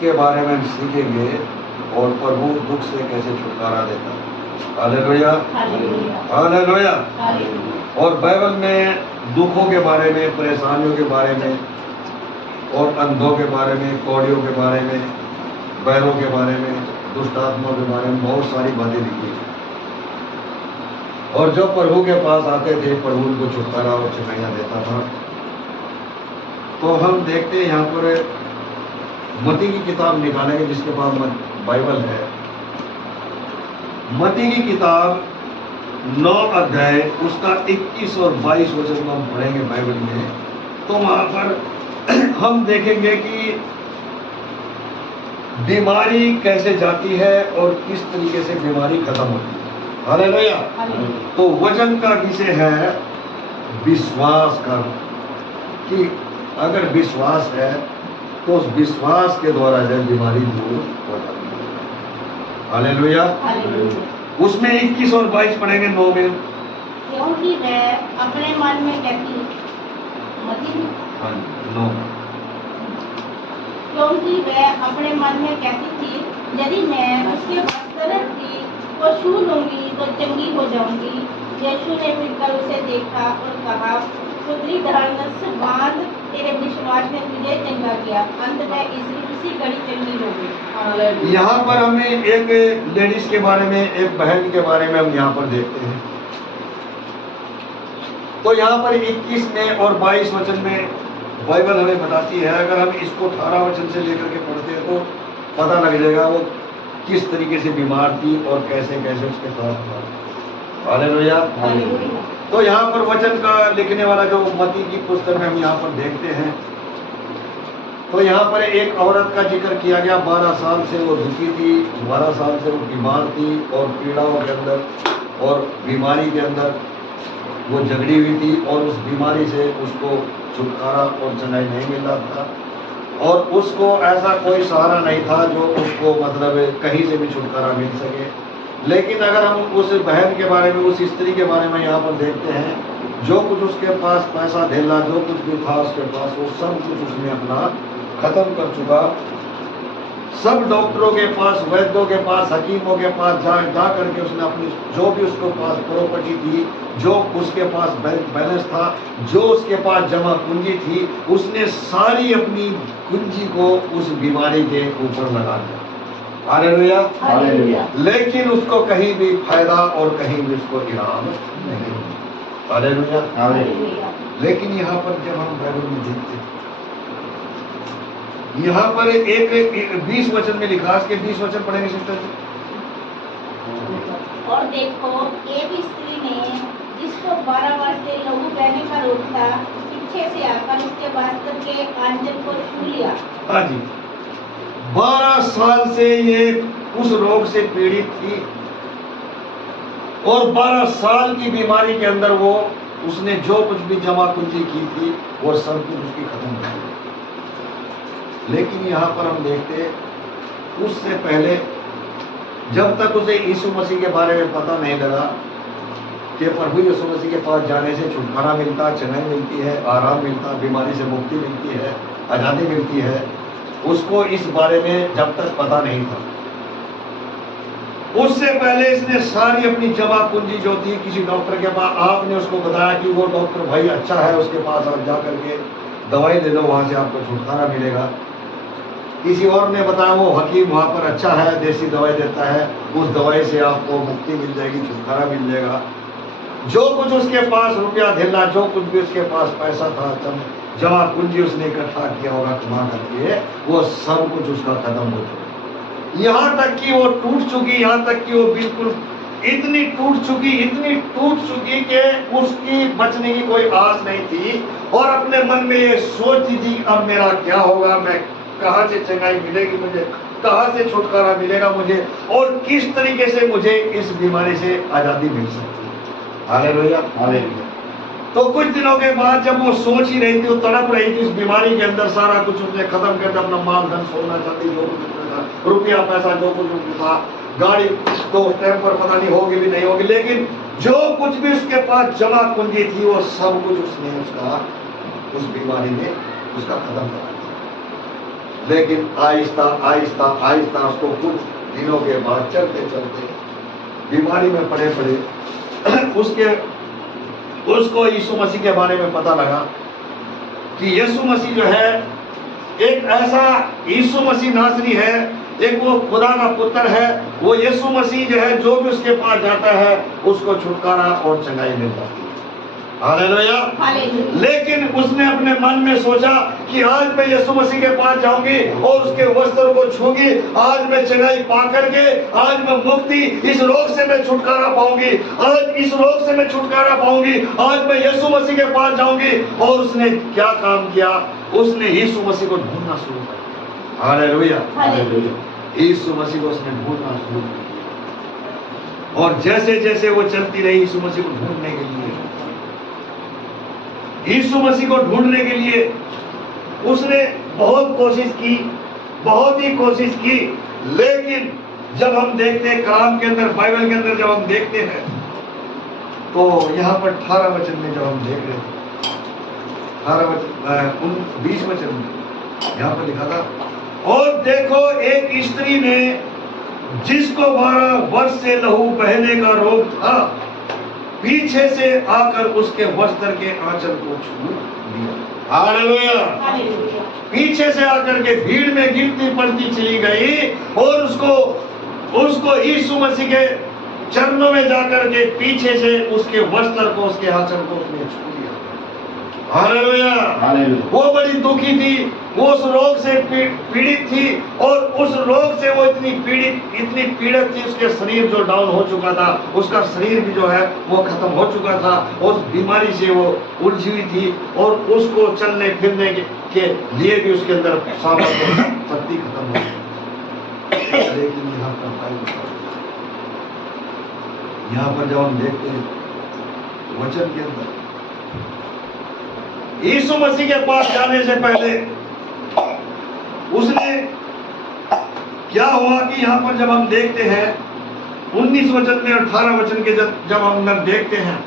के बारे में हम सीखेंगे और प्रभु दुख से कैसे छुटकारा देता है। Hallelujah, hallelujah. और बाइबल में दुखों के बारे में, परेशानियों के बारे में, और अंधों के बारे में, कौड़ियों के बारे में, बैरों के बारे में, दुष्ट आत्माओं के बारे में बहुत सारी बातें लिखी है। और जब प्रभु के पास आते थे, प्रभु उनको छुटकारा और चंगाइयां देता था। तो हम देखते हैं यहाँ पर मत्ती की किताब निकालेंगे, जिसके पास बाइबल है। मत्ती की किताब 9 अध्याय उसका 21 और 22 वचन को हम पढ़ेंगे बाइबल में। तो वहां पर हम देखेंगे कि बीमारी कैसे जाती है और किस तरीके से बीमारी खत्म होती है। हालेलुया। तो वचन का विषय है विश्वास का, कि अगर विश्वास है तो उस विश्वास के द्वारा जो बीमारी दूर हो जाती है। हालेलुया। उसमें 21 और 22 पढ़ेंगे 9 में। क्योंकि वह अपने मन में कहती, हाँ 9। क्योंकि वह अपने मन में कहती थी, यदि मैं उसके वस्त्र की को छू लूंगी तो चंगी हो जाऊंगी। यीशु ने फिरकर उसे देखा और कहा, पुत्री धर्मस बांध, तेरे विश्वास ने तुझे चंगा किया। अंत में इसी घड़ी चंगी हो गई। यहाँ पर हमें एक लेडीज के बारे में, एक बहन के बारे में हम यहाँ पर देखते हैं। तो यहाँ पर 21 में और 22 वचन में बाइबल हमें बताती है। अगर हम इसको 18 वचन से लेकर के पढ़ते हैं तो पता लग जाएगा वो किस तरीके से बीमार थी और कैसे कैसे उसके साथ हुआ। हालेलुया। तो यहाँ पर वचन का लिखने वाला जो मत्ती की पुस्तक में हम यहाँ पर देखते हैं, तो यहाँ पर एक औरत का जिक्र किया गया। 12 साल से वो दुखी थी, 12 साल से वो बीमार थी और पीड़ाओं के अंदर और बीमारी के अंदर वो झगड़ी हुई थी, और उस बीमारी से उसको छुटकारा और चंगाई नहीं मिल रहा था, और उसको ऐसा कोई सहारा नहीं था जो उसको मतलब कहीं से भी छुटकारा मिल सके। लेकिन अगर हम उस बहन के बारे में, उस स्त्री के बारे में यहाँ पर देखते हैं, जो कुछ उसके पास पैसा धेला, जो कुछ भी था उसके पास, वो सब कुछ उसने अपना खत्म कर चुका। सब डॉक्टरों के पास, वैद्यों के पास, हकीमों के पास जा करके उसने अपनी जो भी उसके पास प्रॉपर्टी थी, जो उसके पास बैलेंस था, जो उसके पास जमा पूंजी थी, उसने सारी अपनी पूंजी को उस बीमारी के ऊपर लगा दिया। Hallelujah, hallelujah. लेकिन उसको कहीं भी फायदा और कहीं भी उसको इनाम नहीं। Hallelujah, hallelujah. लेकिन यहाँ पर जब हम बाइबल में देखते हैं, यहाँ पर एक 20 वचन में लिखा, इसके 20 वचन पढ़ेंगे सिस्टर जी। और देखो, एक स्त्री ने, जिसको 12 वर्ष से लहू बहने का रोग था, पीछे से आकर उसके वस्त्र के आंचल को छू लिया। हाँ जी, 12 साल से ये उस रोग से पीड़ित थी, और 12 साल की बीमारी के अंदर वो उसने जो कुछ भी जमा पूंजी की थी वो सब कुछ उसकी खत्म कर दी। लेकिन यहाँ पर हम देखते, उससे पहले जब तक उसे यीशु मसीह के बारे में पता नहीं लगा कि प्रभु यीशु मसीह के पास जाने से छुटकारा मिलता, चंगाई मिलती है, आराम मिलता, बीमारी से मुक्ति मिलती है, आज़ादी मिलती है, उसको इस बारे में जब तक पता नहीं था। उससे पहले इसने सारी अपनी जमा पूंजी जो थी किसी डॉक्टर के पास, आपने उसको बताया कि वो डॉक्टर भाई अच्छा है, उसके पास आप जा करके दवाई ले लो, वहां से आपको छुटकारा मिलेगा। किसी और ने बताया वो हकीम वहाँ पर अच्छा है, देसी दवाई देता है, उस दवाई से आपको मुक्ति मिल जाएगी, छुटकारा मिल जाएगा। जो कुछ उसके पास रुपया धेला, जो कुछ भी उसके पास पैसा था, जमा पूंजी उसने इकट्ठा किया होगा कमा करके, वो सब कुछ उसका खत्म हो चुका। यहाँ तक कि वो टूट चुकी, यहाँ तक कि वो बिल्कुल इतनी टूट चुकी कि उसकी बचने की कोई आस नहीं थी, और अपने मन में ये सोचती थी अब मेरा क्या होगा, मैं कहाँ से चंगाई मिलेगी मुझे, कहाँ से छुटकारा मिलेगा मुझे, और किस तरीके से मुझे इस बीमारी से आजादी मिल सकती है। Hallelujah, hallelujah. तो कुछ दिनों के बाद जब वो सोच ही रही थी, वो तड़प रही थी इस बीमारी के अंदर, सारा कुछ उसने खत्म कर दिया, अपना माल धन, सोना चांदी जो कुछ था, रुपया पैसा जो कुछ था, गाड़ी तो उस टाइम पर पता नहीं होगी भी नहीं होगी, लेकिन जो कुछ भी उसके पास जमा पूंजी थी वो सब कुछ उसने उसका उस बीमारी में उसका खत्म करा दिया। लेकिन आहिस्ता आहिस्ता आहिस्ता उसको कुछ दिनों के बाद चलते चलते बीमारी में पड़े पड़े उसको यीशु मसीह के बारे में पता लगा कि यीशु मसीह जो है एक ऐसा यीशु मसीह नासरी है, एक वो खुदा का पुत्र है। वो यीशु मसीह जो है जो भी उसके पास जाता है उसको छुटकारा और चंगाई मिल जाती है। हालेलुया। लेकिन उसने अपने मन में सोचा कि आज मैं यीशु मसीह के पास जाऊंगी और उसके वस्त्र को छूंगी, आज मैं चंगाई पा करके आज मैं मुक्ति, इस रोग से मैं छुटकारा पाऊंगी, आज इस रोग से मैं छुटकारा पाऊंगी, आज मैं यीशु मसीह के पास जाऊंगी। और उसने क्या काम किया? उसने यीशु मसीह को ढूंढना शुरू किया। हालेलुया। यीशु मसीह को उसने ढूंढना शुरू किया और जैसे जैसे वो चलती रही यीशु मसीह को ढूंढने के लिए, यीशु मसीह को ढूंढने के लिए उसने बहुत कोशिश की, बहुत ही कोशिश की। लेकिन जब हम देखते हैं कलाम के अंदर, बाइबल के अंदर जब हम देखते हैं तो यहाँ पर 18 वचन में जब हम देख रहे थे, 20 वचन में यहाँ पर लिखा था, और देखो एक स्त्री ने जिसको 12 वर्ष से लहू बहने का रोग था, पीछे से आकर उसके वस्त्र के आंचल को छू लिया। हालेलुया। पीछे से आकर के भीड़ में गिरती पड़ती चली गई और उसको यीशु मसीह के चरणों में जाकर के पीछे से उसके वस्त्र को, उसके आंचल को उसने छू लिया। हालेलुया। वो बड़ी दुखी थी, वो उस रोग से पीड़ित थी और उस रोग से वो इतनी पीड़ित थी, उसके शरीर जो डाउन हो चुका था, उसका शरीर भी जो है वो खत्म हो चुका था, उस बीमारी से वो उलझी हुई थी और उसको चलने फिरने के लिए भी उसके अंदर सामर्थ्य शक्ति खत्म हो गई। लेकिन यहाँ पर जब हम देखते हैं वचन के अंदर यीशु मसीह के पास जाने से पहले उसने क्या हुआ कि यहाँ पर जब हम देखते हैं 19 वचन में 18 वचन के जब हम अंदर देखते हैं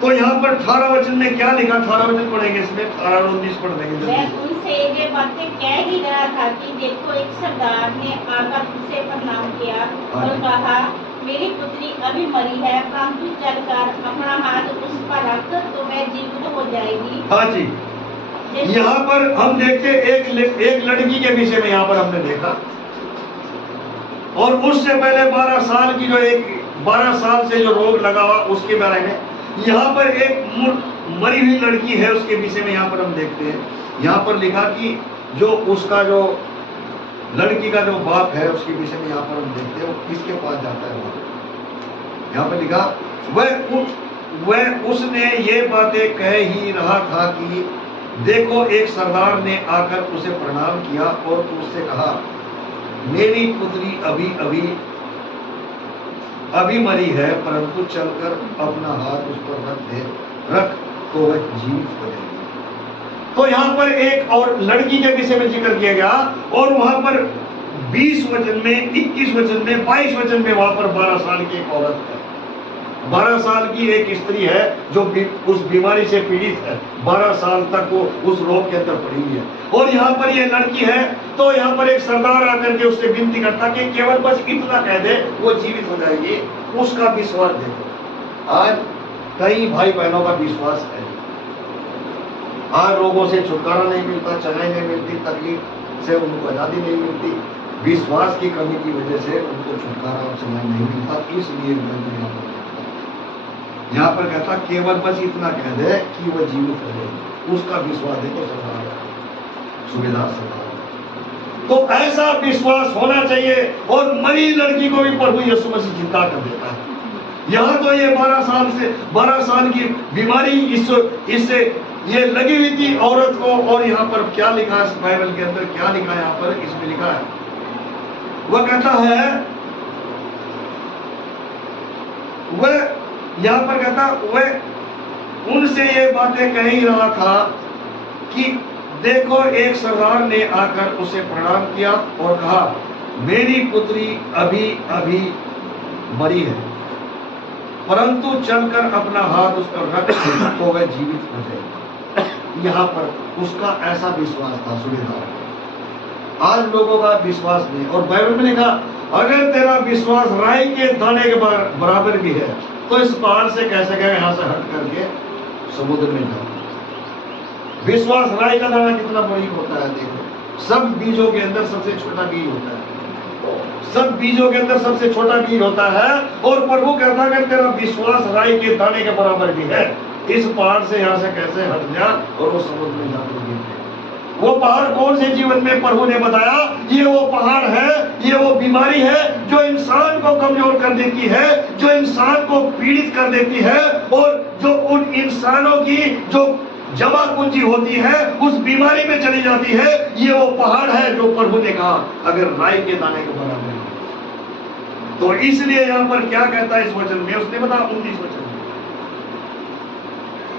तो यहाँ पर 18 वचन में क्या लिखा? 18 वचन पढ़ेंगे, इसमें 18 और 19 पढ़ देंगे। मैं उनसे ये बातें कह ही रहा था कि देखो एक सरदार ने आकर उसे प्रणाम किया और कहा, मेरी पुत्री अभी मरी है, परंतु चलकर अपना हाथ उस पर रख तो वह जीवित हो जाएगी। हाँ जी। यहाँ पर हम देखते एक लड़की के विषय में यहाँ पर हमने देखा और उससे पहले 12 साल की 12 साल से जो रोग लगा हुआ उसके बारे में यहाँ पर एक मरी हुई लड़की है उसके विषय में यहाँ पर हम देखते हैं। यहाँ पर लिखा कि जो उसका जो लड़की का जो बाप है उसके विषय में यहाँ पर हम देखते हैं वो किसके पास जाता है। यहाँ पर लिखा वह उसने ये बातें कह ही रहा था कि देखो एक सरदार ने आकर उसे प्रणाम किया और उससे कहा, मेरी पुत्री अभी मरी है, परंतु चलकर अपना हाथ उस पर रख तो वह जीवित हो जाएगी। तो यहाँ पर एक और लड़की के विषय में जिक्र किया गया और वहां पर 20 वचन में, 21 वचन में, 22 वचन में वहां पर 12 साल की एक औरत है, 12 साल की एक स्त्री है जो उस बीमारी से पीड़ित है, 12 साल तक वो उस रोग के अंदर पड़ी हुई है। और यहाँ पर ये लड़की है तो यहाँ पर एक सरदार आकर के उससे विनती करता कि केवल बस इतना कह दे वो जीवित हो जाएगी। उसका विश्वास देखो, आज कई भाई बहनों का विश्वास है, आज रोगों से छुटकारा नहीं मिलता, चंगाई नहीं मिलती, तकलीफ से उनको आजादी नहीं मिलती, विश्वास की कमी की वजह से उनको छुटकारा और चंगाई नहीं मिलता। इसलिए यहाँ पर कहता केवल बस इतना कह दे कि वह जीवित रहे, उसका विश्वास देखो सरदार, सुबेदार सरदार। तो ऐसा विश्वास होना चाहिए और मरी लड़की को भी प्रभु यीशु मसीह जिंदा कर देता है। यहाँ तो ये 12 साल की बीमारी इससे ये लगी हुई थी औरत को। और यहाँ पर क्या लिखा है बाइबल के अंदर, क्या लिखा है यहाँ पर, इसमें लिखा है, वह कहता है, वह यहाँ पर कहता वह उनसे ये बातें कह ही रहा था कि देखो एक सरदार ने आकर उसे प्रणाम किया और कहा, मेरी पुत्री अभी मरी है, परंतु चलकर अपना हाथ उस पर रख तो वह जीवित हो जाएगी। यहाँ पर उसका ऐसा विश्वास था सुबेदार, आज लोगों का विश्वास नहीं। और बाइबल में लिखा, अगर तेरा विश्वास राई के दाने के बराबर भी है तो इस पहाड़ से कह सकेगा यहां से हट करके समुद्र में जाओ। विश्वास राई का दाना कितना बड़ी होता है। देखो, सब बीजों के अंदर सबसे छोटा बीज होता है, सब बीजों के अंदर सबसे छोटा बीज होता है। और प्रभु कहता है, अगर तेरा विश्वास राई के दाने के बराबर भी है, इस पहाड़ से यहां से कैसे हट जा और वो समुद्र में जाकर गिर गए। वो पहाड़ कौन से जीवन में प्रभु ने बताया, ये वो पहाड़ है, ये वो बीमारी है जो इंसान को कमजोर कर देती है, जो इंसान को पीड़ित कर देती है, और जो उन इंसानों की जो जमा पूंजी होती है उस बीमारी में चली जाती है। ये वो पहाड़ है जो प्रभु ने कहा अगर राई के दाने के बराबर है। तो इसलिए यहां पर क्या कहता है इस वचन में, उसने बताया 19 वचन में,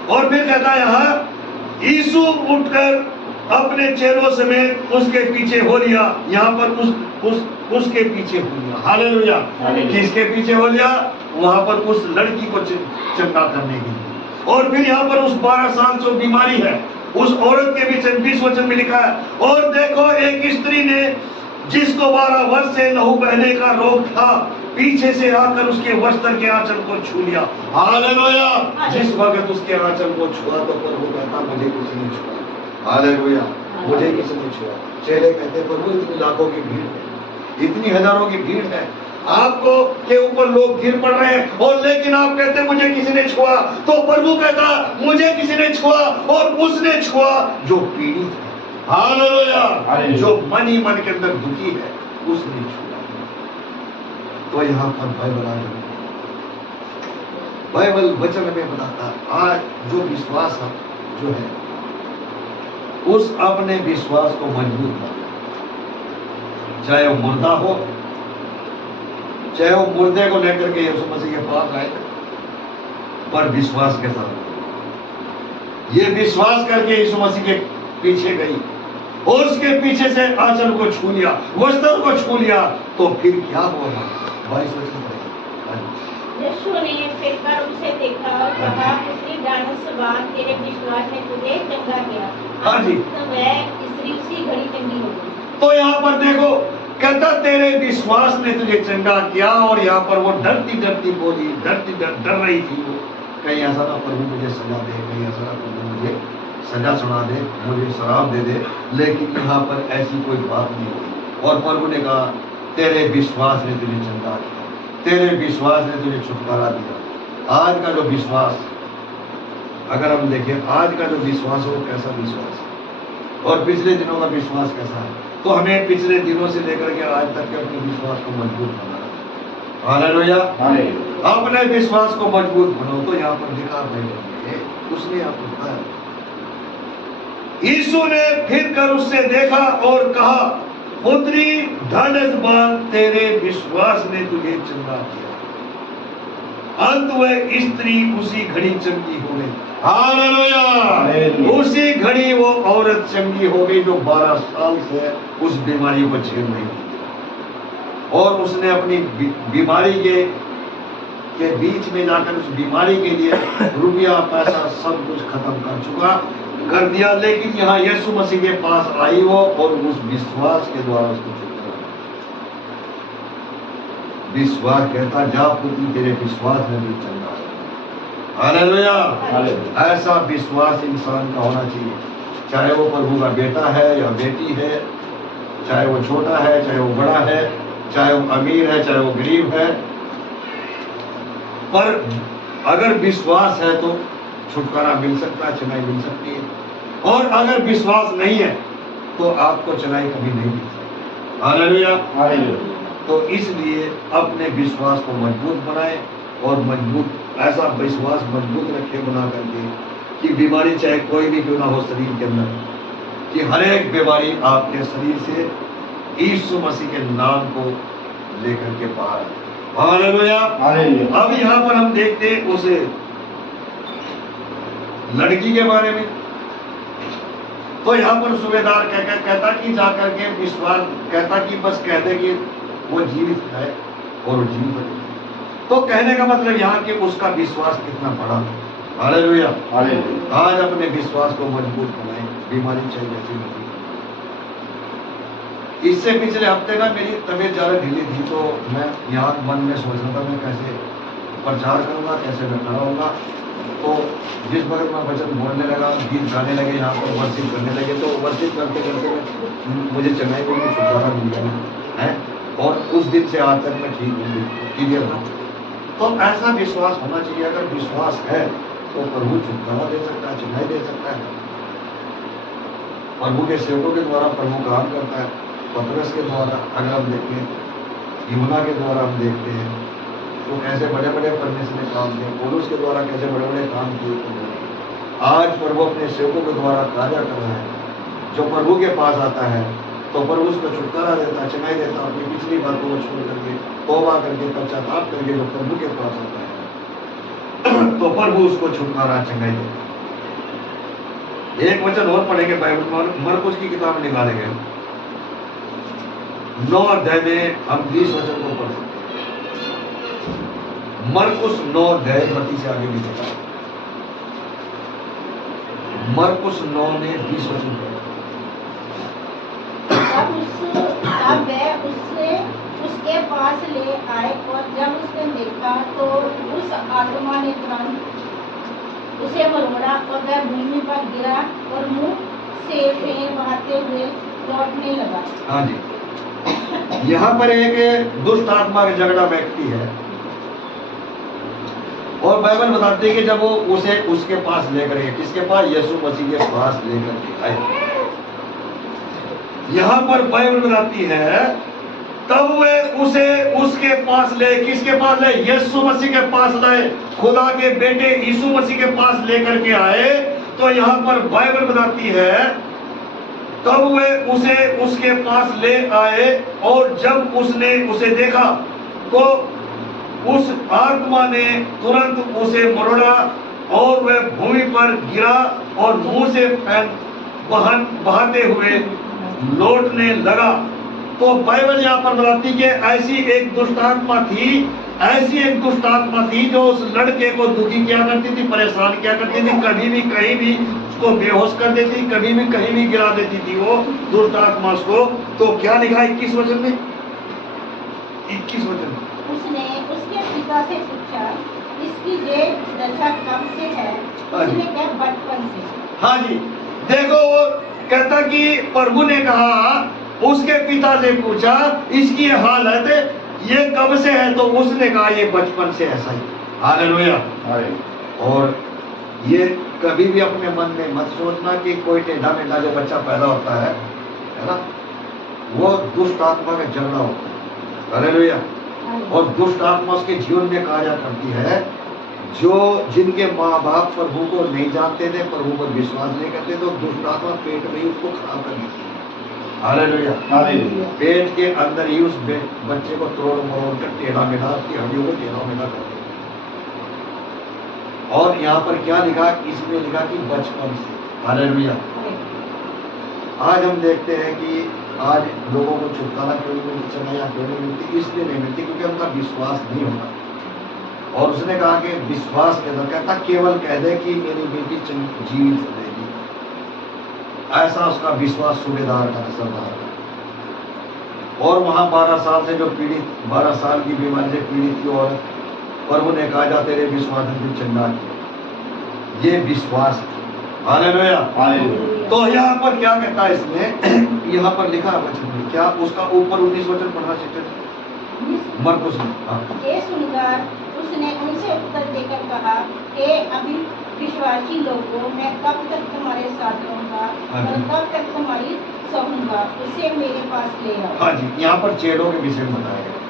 और फिर कहता है यहां, यीशु उठकर अपने चेलों समेत उसके पीछे हो लिया। यहां पर उसके पीछे हो लिया। हालेलुया। किसके पीछे हो लिया? वहां पर उस लड़की को चंगा करने के लिए। और फिर यहाँ पर उस 12 साल जो बीमारी है उस औरत के बीच 20 वचन में लिखा है, और देखो एक स्त्री ने जिसको 12 वर्ष से लहू बहने का रोग था, पीछे से आकर उसके वस्त्र के आंचल को छू लिया। हालेलुया। जिस वक्त उसके आंचल को छुआ तो प्रभु कहता मुझे किसी ने छुआ। हालेलुया, मुझे किसी ने छुआ। चेले कहते प्रभु इतनी लाखों की भीड़ है, इतनी हजारों की भीड़ है, आपको के ऊपर लोग गिर पड़ रहे हैं, और लेकिन आप कहते मुझे किसी ने छुआ। तो प्रभु कहता मुझे किसी ने छुआ, और उसने छुआ जो पीड़ित है। हालेलुया। जो मन ही मन के अंदर दुखी है उसने छुआ। तो यहाँ पर बाइबल वचन में बताता है, आज जो विश्वास जो है उस अपने विश्वास को मजबूत करना, चाहे वो मुर्दा हो, चाहे वो मुर्दे को लेकर के यीशु मसीह के पास आए, पर विश्वास के साथ ये विश्वास करके यीशु मसीह के पीछे गई और उसके पीछे से आंचल को छू लिया, वस्त्र को छू लिया, तो फिर क्या हुआ? 22 वचन यीशु ने फिर कर उसे देखा और कहा, पुत्री दानिशवान, तेरे विश्वास ने तुझे चंगा किया। हाँ जी। तो वह स्त्री उसी घड़ी चंगी हो गई। तो यहाँ पर देखो, कहता तेरे विश्वास ने तुझे चंगा किया, और यहाँ पर वो डरती डरती बोली, डरती डर रही थी वो, कहीं ऐसा ना प्रभु मुझे सजा दे, कहीं ऐसा ना प्रभु मुझे सजा सुना दे, मुझे शराब दे दे। लेकिन यहाँ पर ऐसी कोई बात नहीं हुई, और प्रभु ने कहा तेरे विश्वास ने तुझे चंगा किया, तेरे विश्वास ने तुझे छुटकारा दिया। आज का जो विश्वास, अगर हम देखें आज का जो विश्वास है वो कैसा विश्वास है, और पिछले दिनों का विश्वास कैसा है, तो हमें पिछले दिनों से लेकर के आज तक के अपने विश्वास को मजबूत बनाना है। हालेलुया। अपने विश्वास को मजबूत बनाओ। तो यहाँ पर लिखा है, उसने यहाँ पर बताया, यीशु ने फिर कर उससे देखा और कहा, पुत्री धन्यवान, तेरे विश्वास ने तुझे चंगा किया। अंत वह स्त्री उसी घड़ी चंगी हो गई। हालेलुया। उसी घड़ी वो औरत चंगी हो गई जो 12 साल से उस बीमारी को झेल रही थी, और उसने अपनी बीमारी के बीच में जाकर उस बीमारी के लिए रुपया पैसा सब कुछ खत्म कर दिया। लेकिन यहाँ यीशु मसीह के पास आई वो, और उस विश्वास के द्वारा उसको छुटकारा। विश्वास कहता, जा पुत्री तेरे विश्वास ने भी चंगा। हालेलुया। ऐसा विश्वास इंसान का होना चाहिए, चाहे वो प्रभु का बेटा है या बेटी है, चाहे वो छोटा है चाहे वो बड़ा है, चाहे वो अमीर है चाहे वो गरीब है, पर अगर विश्वास है तो छुटकारा मिल सकता है, चनाई मिल सकती है। और अगर विश्वास नहीं है तो आपको चनाई कभी नहीं मिल सकती। हालेलुया। तो इसलिए अपने विश्वास को मजबूत बनाए, और मजबूत ऐसा विश्वास मजबूत रखे बना करके कि बीमारी चाहे कोई भी क्यों ना हो शरीर के अंदर, कि हर एक बीमारी आपके शरीर से यीशु मसीह के नाम को लेकर के बाहर। हालेलुया। अब यहाँ पर हम देखते हैं उस लड़की के बारे में। तो यहाँ पर सूबेदार कहता कि जाकर के विश्वास, कहता कि बस कह दे कि वो जीवित है, और वो जीवित है। तो कहने का मतलब यहाँ कि उसका विश्वास कितना बड़ा है। हालेलुया। आज अपने विश्वास को मजबूत बनाएं, बीमारी चाहे जैसी नहीं। इससे पिछले हफ्ते ना मेरी तबीयत ज़्यादा ढीली थी, तो मैं यहाँ मन में सोच रहा था मैं कैसे प्रचार करूँगा, कैसे मैं कराऊँगा। तो जिस वक्त मैं वचन बोलने लगा, गीत गाने लगे, यहाँ पर वर्शिप करने लगे, तो वर्शिप करते करते मुझे चेन्नई को भी छुटकारा मिल गया है। और उस दिन से आज तक मैं ठीक हूँ, क्लियर हूँ। तो ऐसा विश्वास होना चाहिए। अगर विश्वास है तो प्रभु छुटकारा दे सकता है, चेन्नई दे सकता है। प्रभु के सेवकों के द्वारा प्रभु काम करता है। पतरस के द्वारा अगर हम देखें, यूहन्ना के द्वारा हम देखते हैं तो कैसे बड़े बड़े परमेश्वर ने काम किए, पौलुस के द्वारा कैसे बड़े बड़े काम किए। आज प्रभु अपने सेवकों के द्वारा कार्य कर रहा है। जो प्रभु के पास आता है तो प्रभु उसको छुटकारा देता, चेन्नई देता, अपनी पिछली बातों को छोड़ करके, तौबा करके, पश्चाताप करके जो प्रभु के पास आता है तो प्रभु उसको छुटकारा, चेन्नई देता। एक वचन और पढ़ेंगे बाइबल में, मरकुस की किताब निकाले गए 9 अध्याय में हम 20 वचन को पढ़ सकते हैं। मरकुस 9 अध्याय मत्ती से आगे भी देखा, मरकुस 9 में 20 वचन पढ़े। अब वह उसके पास ले आए और जब उसने देखा तो उस आत्मा ने तुरंत उसे मरोड़ा और वह भूमि पर गिरा और मुंह से फेर बहाते हुए लौटने लगा। हाँ जी, यहाँ पर एक दुष्ट आत्मा का झगड़ा व्यक्ति है और बाइबल बताती है कि जब वो उसे उसके पास लेकर गए, किसके पास? यीशु मसीह के पास लेकर के आए। यहाँ पर बाइबल बताती है तब वे उसे उसके पास ले, किसके पास ले? यीशु मसीह के पास लाए, खुदा के बेटे यीशु मसीह के पास लेकर के आए। तो यहाँ पर बाइबल बताती है तब वे उसे उसके पास ले आए और जब उसने उसे देखा तो उस आत्मा ने तुरंत उसे मरोड़ा और वह भूमि पर गिरा और मुंह से बहाते हुए लौटने लगा। तो बाइबल यहाँ पर बताती कि ऐसी एक दुष्ट आत्मा थी, ऐसी एक दुष्ट आत्मा थी जो उस लड़के को दुखी किया करती थी, परेशान किया करती थी, कभी भी कहीं भी उसको बेहोश कर देती, कभी भी कहीं भी गिरा देती थी वो दुष्ट आत्मा उसको। तो क्या लिखा 21 वचन में? 21 वचन में उसने उसके पिता से पूछा, इसकी ये दशा कब से है? उसने कहा, बचपन से। हाँ जी, देखो वो कहता कि प्रभु ने कहा, उसके पिता से पूछा इसकी हालत ये कब से है? तो उसने कहा ये बचपन से ऐसा ही। हालेलुया। और ये कभी भी अपने मन में मत सोचना कि कोई टेढ़ा मेढ़ा जो बच्चा पैदा होता है ना, वो दुष्ट आत्मा का झगड़ा होता है। हालेलुया। और दुष्ट आत्मा उसके जीवन में कार्य करती है। जो जिनके माँ बाप प्रभु को नहीं जानते थे, प्रभु पर विश्वास नहीं करते, तो दुष्ट आत्मा पेट में ही उसको खराब कर देती है। हालेलुया। पेट के अंदर ही उस बच्चे को तोड़ मरोड़ कर टेढ़ा मेढ़ा, उसकी हड्डियों को टेढ़ा मेढ़ा कर देती है। और यहाँ पर क्या लिखा? इसमें लिखा कि बचपन से। हालेलुया। आज हम देखते हैं कि आज लोगों को छुटकारा क्यों नहीं मिलती, चंगाइयाँ क्यों नहीं मिलती? इसलिए नहीं मिलती क्योंकि उनका विश्वास नहीं होता। और उसने कहा कि विश्वास के अंदर कहता केवल कह दे कि मेरी बेटी जीवित हो जाएगी, ऐसा उसका विश्वास सूबेदार का असरदार है। और वहां 12 साल से जो पीड़ित, 12 साल की बीमारी से पीड़ित थी और प्रभु ने कहा जा तेरे विश्वास ने चंगा किया, ये विश्वास है। हालेलुया। तो यहाँ पर क्या कहता है इसमें? यहाँ पर लिखा है वचन में क्या? उसका ऊपर 19 वचन पढ़ना चाहिए मरकुस में। ये सुनकर उसने उनसे उत्तर देकर कहा, हे अभी विश्वासी लोगों, मैं कब तक तुम्हारे साथ रहूंगा और कब तक तुम्हारी सहूंगा? उसे मेरे पास ले आओ। हाँ जी, यहाँ पर चेलों के विषय में बताया गया,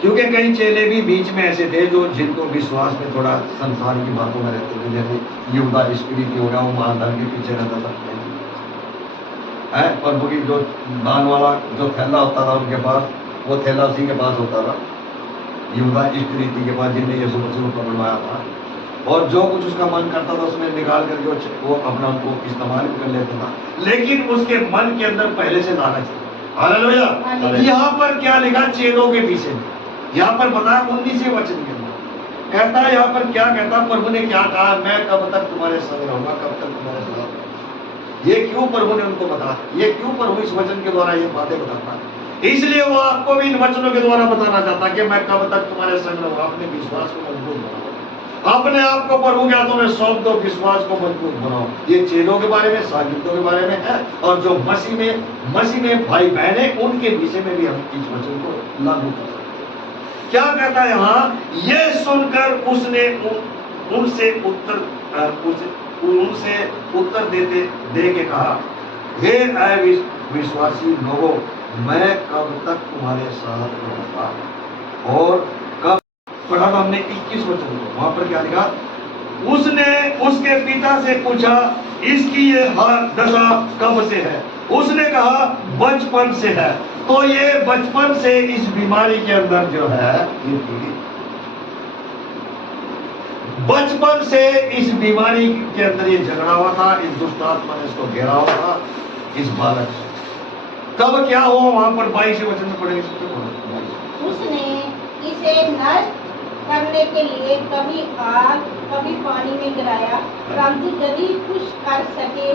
क्योंकि कई चेले भी बीच में ऐसे थे जो जिनको विश्वास में थोड़ा संसार की बातों में रहते थे। जैसे यहूदा इस्करियोती हो गया, वो मालदार के पीछे रहता था है। प्रभु की जो दान वाला जो थैला होता था उनके पास, वो थैला उसी के पास होता था, यहूदा इस्करियोती के पास, जिनने यीशु मसीह को पकड़वाया था। और जो कुछ उसका मन करता था उसमें निकाल करके वो अपना उनको इस्तेमाल भी कर लेता था, लेकिन उसके मन के अंदर पहले से लालच था। हालेलुया। यहाँ पर क्या लिखा? चेलों के पीछे। यहाँ पर बताया 19वें वचन के अंदर कहता है, यहाँ पर क्या कहता? प्रभु ने क्या कहा? मैं कब तक तुम्हारे संग रहूंगा, कब तक तुम्हारे साथ? ये क्यों प्रभु ने उनको बताया, ये क्यों प्रभु इस वचन के द्वारा ये बातें बताता है? इसलिए वो आपको भी इन वचनों के द्वारा बताना चाहता कि मैं कब तक तुम्हारे संग रहूंगा। अपने विश्वास को मजबूत बनाओ, अपने आप को प्रभु के हाथों में सौंप दो, विश्वास को मजबूत बनाओ। ये चेलों के बारे में, शागिर्दों के बारे में है, और जो मसीह में भाई बहन है उनके विषय में भी हम इस वचन को लागू कर सकते हैं। क्या कहता है यहाँ? ये सुनकर उसने उनसे उत्तर दे के कहा, हे अविश्वासी लोगों, मैं कब तक तुम्हारे साथ रहूंगा। और कब पढ़ा था हमने 21 वचन को, वहां पर क्या लिखा? उसने उसके पिता से पूछा, इसकी ये दशा कब से है? उसने कहा, बचपन से है। तो ये बचपन से इस बीमारी के अंदर जो है, ये पीड़ित, बचपन से इस बीमारी के अंदर ये झगड़ा हुआ था, इस दुष्ट आत्मा ने इसको घेरा हुआ था, इस बालक से। तब क्या हुआ? वहां पर 22 वचन में पढ़ेंगे, सबसे पहले। उसने इसे नष्ट करने के लिए कभी आग कभी पानी में गिराया, परंतु यदि कुछ कर सके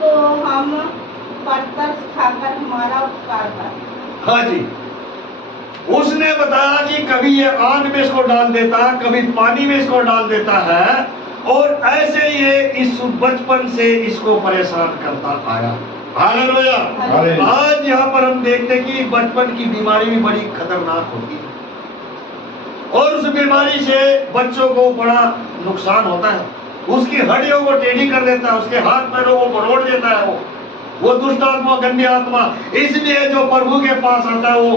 तो हम पत्थर खाकर हमारा उपकार कर। हाँ जी, उसने बताया कि कभी ये आग में इसको डाल देता, कभी पानी में इसको डाल देता है, और ऐसे ये इस बचपन से इसको परेशान करता आया। हालेलुया। आज यहाँ पर हम देखते कि बचपन की बीमारी भी बड़ी खतरनाक होती है, और उस बीमारी से बच्चों को बड़ा नुकसान होता है। उसकी हड्डियों को टेढ़ी कर देता है, उसके हाथ पैरों को मरोड़ देता है वो दुष्ट आत्मा, गंदी आत्मा। इसलिए जो प्रभु के पास आता है, वो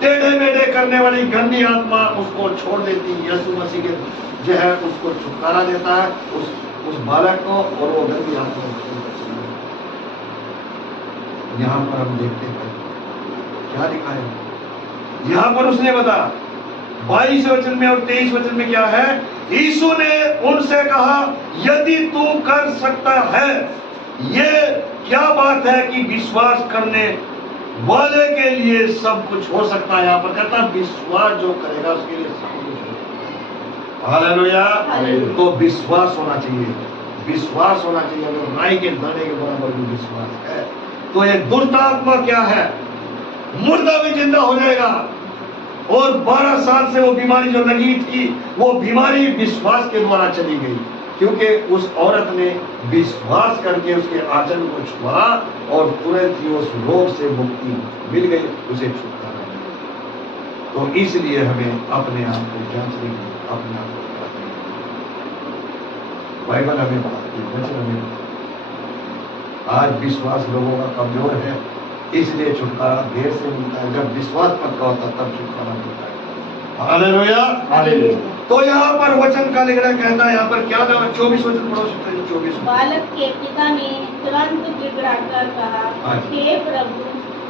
टेढ़े मेढ़े करने वाली गंदी आत्मा उसको छोड़ देती है। यीशु मसीह के जो है उसको छुटकारा देता है उस बालक को, और वो गंदी आत्मा को। यहाँ पर हम देखते हैं क्या लिखा है। यहाँ पर उसने बताया 22 वचन में और 23 वचन में क्या है? यीशु ने उनसे कहा, यदि तू कर सकता है, ये क्या बात है कि विश्वास करने वाले के लिए सब कुछ हो सकता है। यहाँ पर कहता है विश्वास जो करेगा उसके लिए सब कुछ हो सकता है। हालेलुया। तो विश्वास होना चाहिए, विश्वास होना चाहिए। अगर राई के दाने के बराबर भी विश्वास है तो ये दुष्ट आत्मा क्या है, मुर्दा भी जिंदा हो जाएगा। और 12 साल से वो बीमारी जो लगी थी, वो बीमारी विश्वास के द्वारा चली गई, क्योंकि उस औरत ने विश्वास करके उसके आचरण को छुआ, और तुरंत ही उस रोग से मुक्ति मिल गई, उसे छुटकारा मिल गया। तो इसलिए हमें अपने आप को जांचने की, अपने आप को जांचने की बाइबल हमें बताती है, वचन हमें बताती है। आज विश्वास लोगों का कमजोर है, इसलिए छुटकारा देर से मिलता है। जब विश्वास पक्का होता तब छुटकारा मिलता है। Hallelujah, hallelujah. तो यहाँ पर वचन का लिखना कहता है, यहाँ पर क्या नाम है? 24 वचन पढ़ो, 24। बालक के पिता ने तुरंत गिड़गिड़ाकर कहा, हे प्रभु,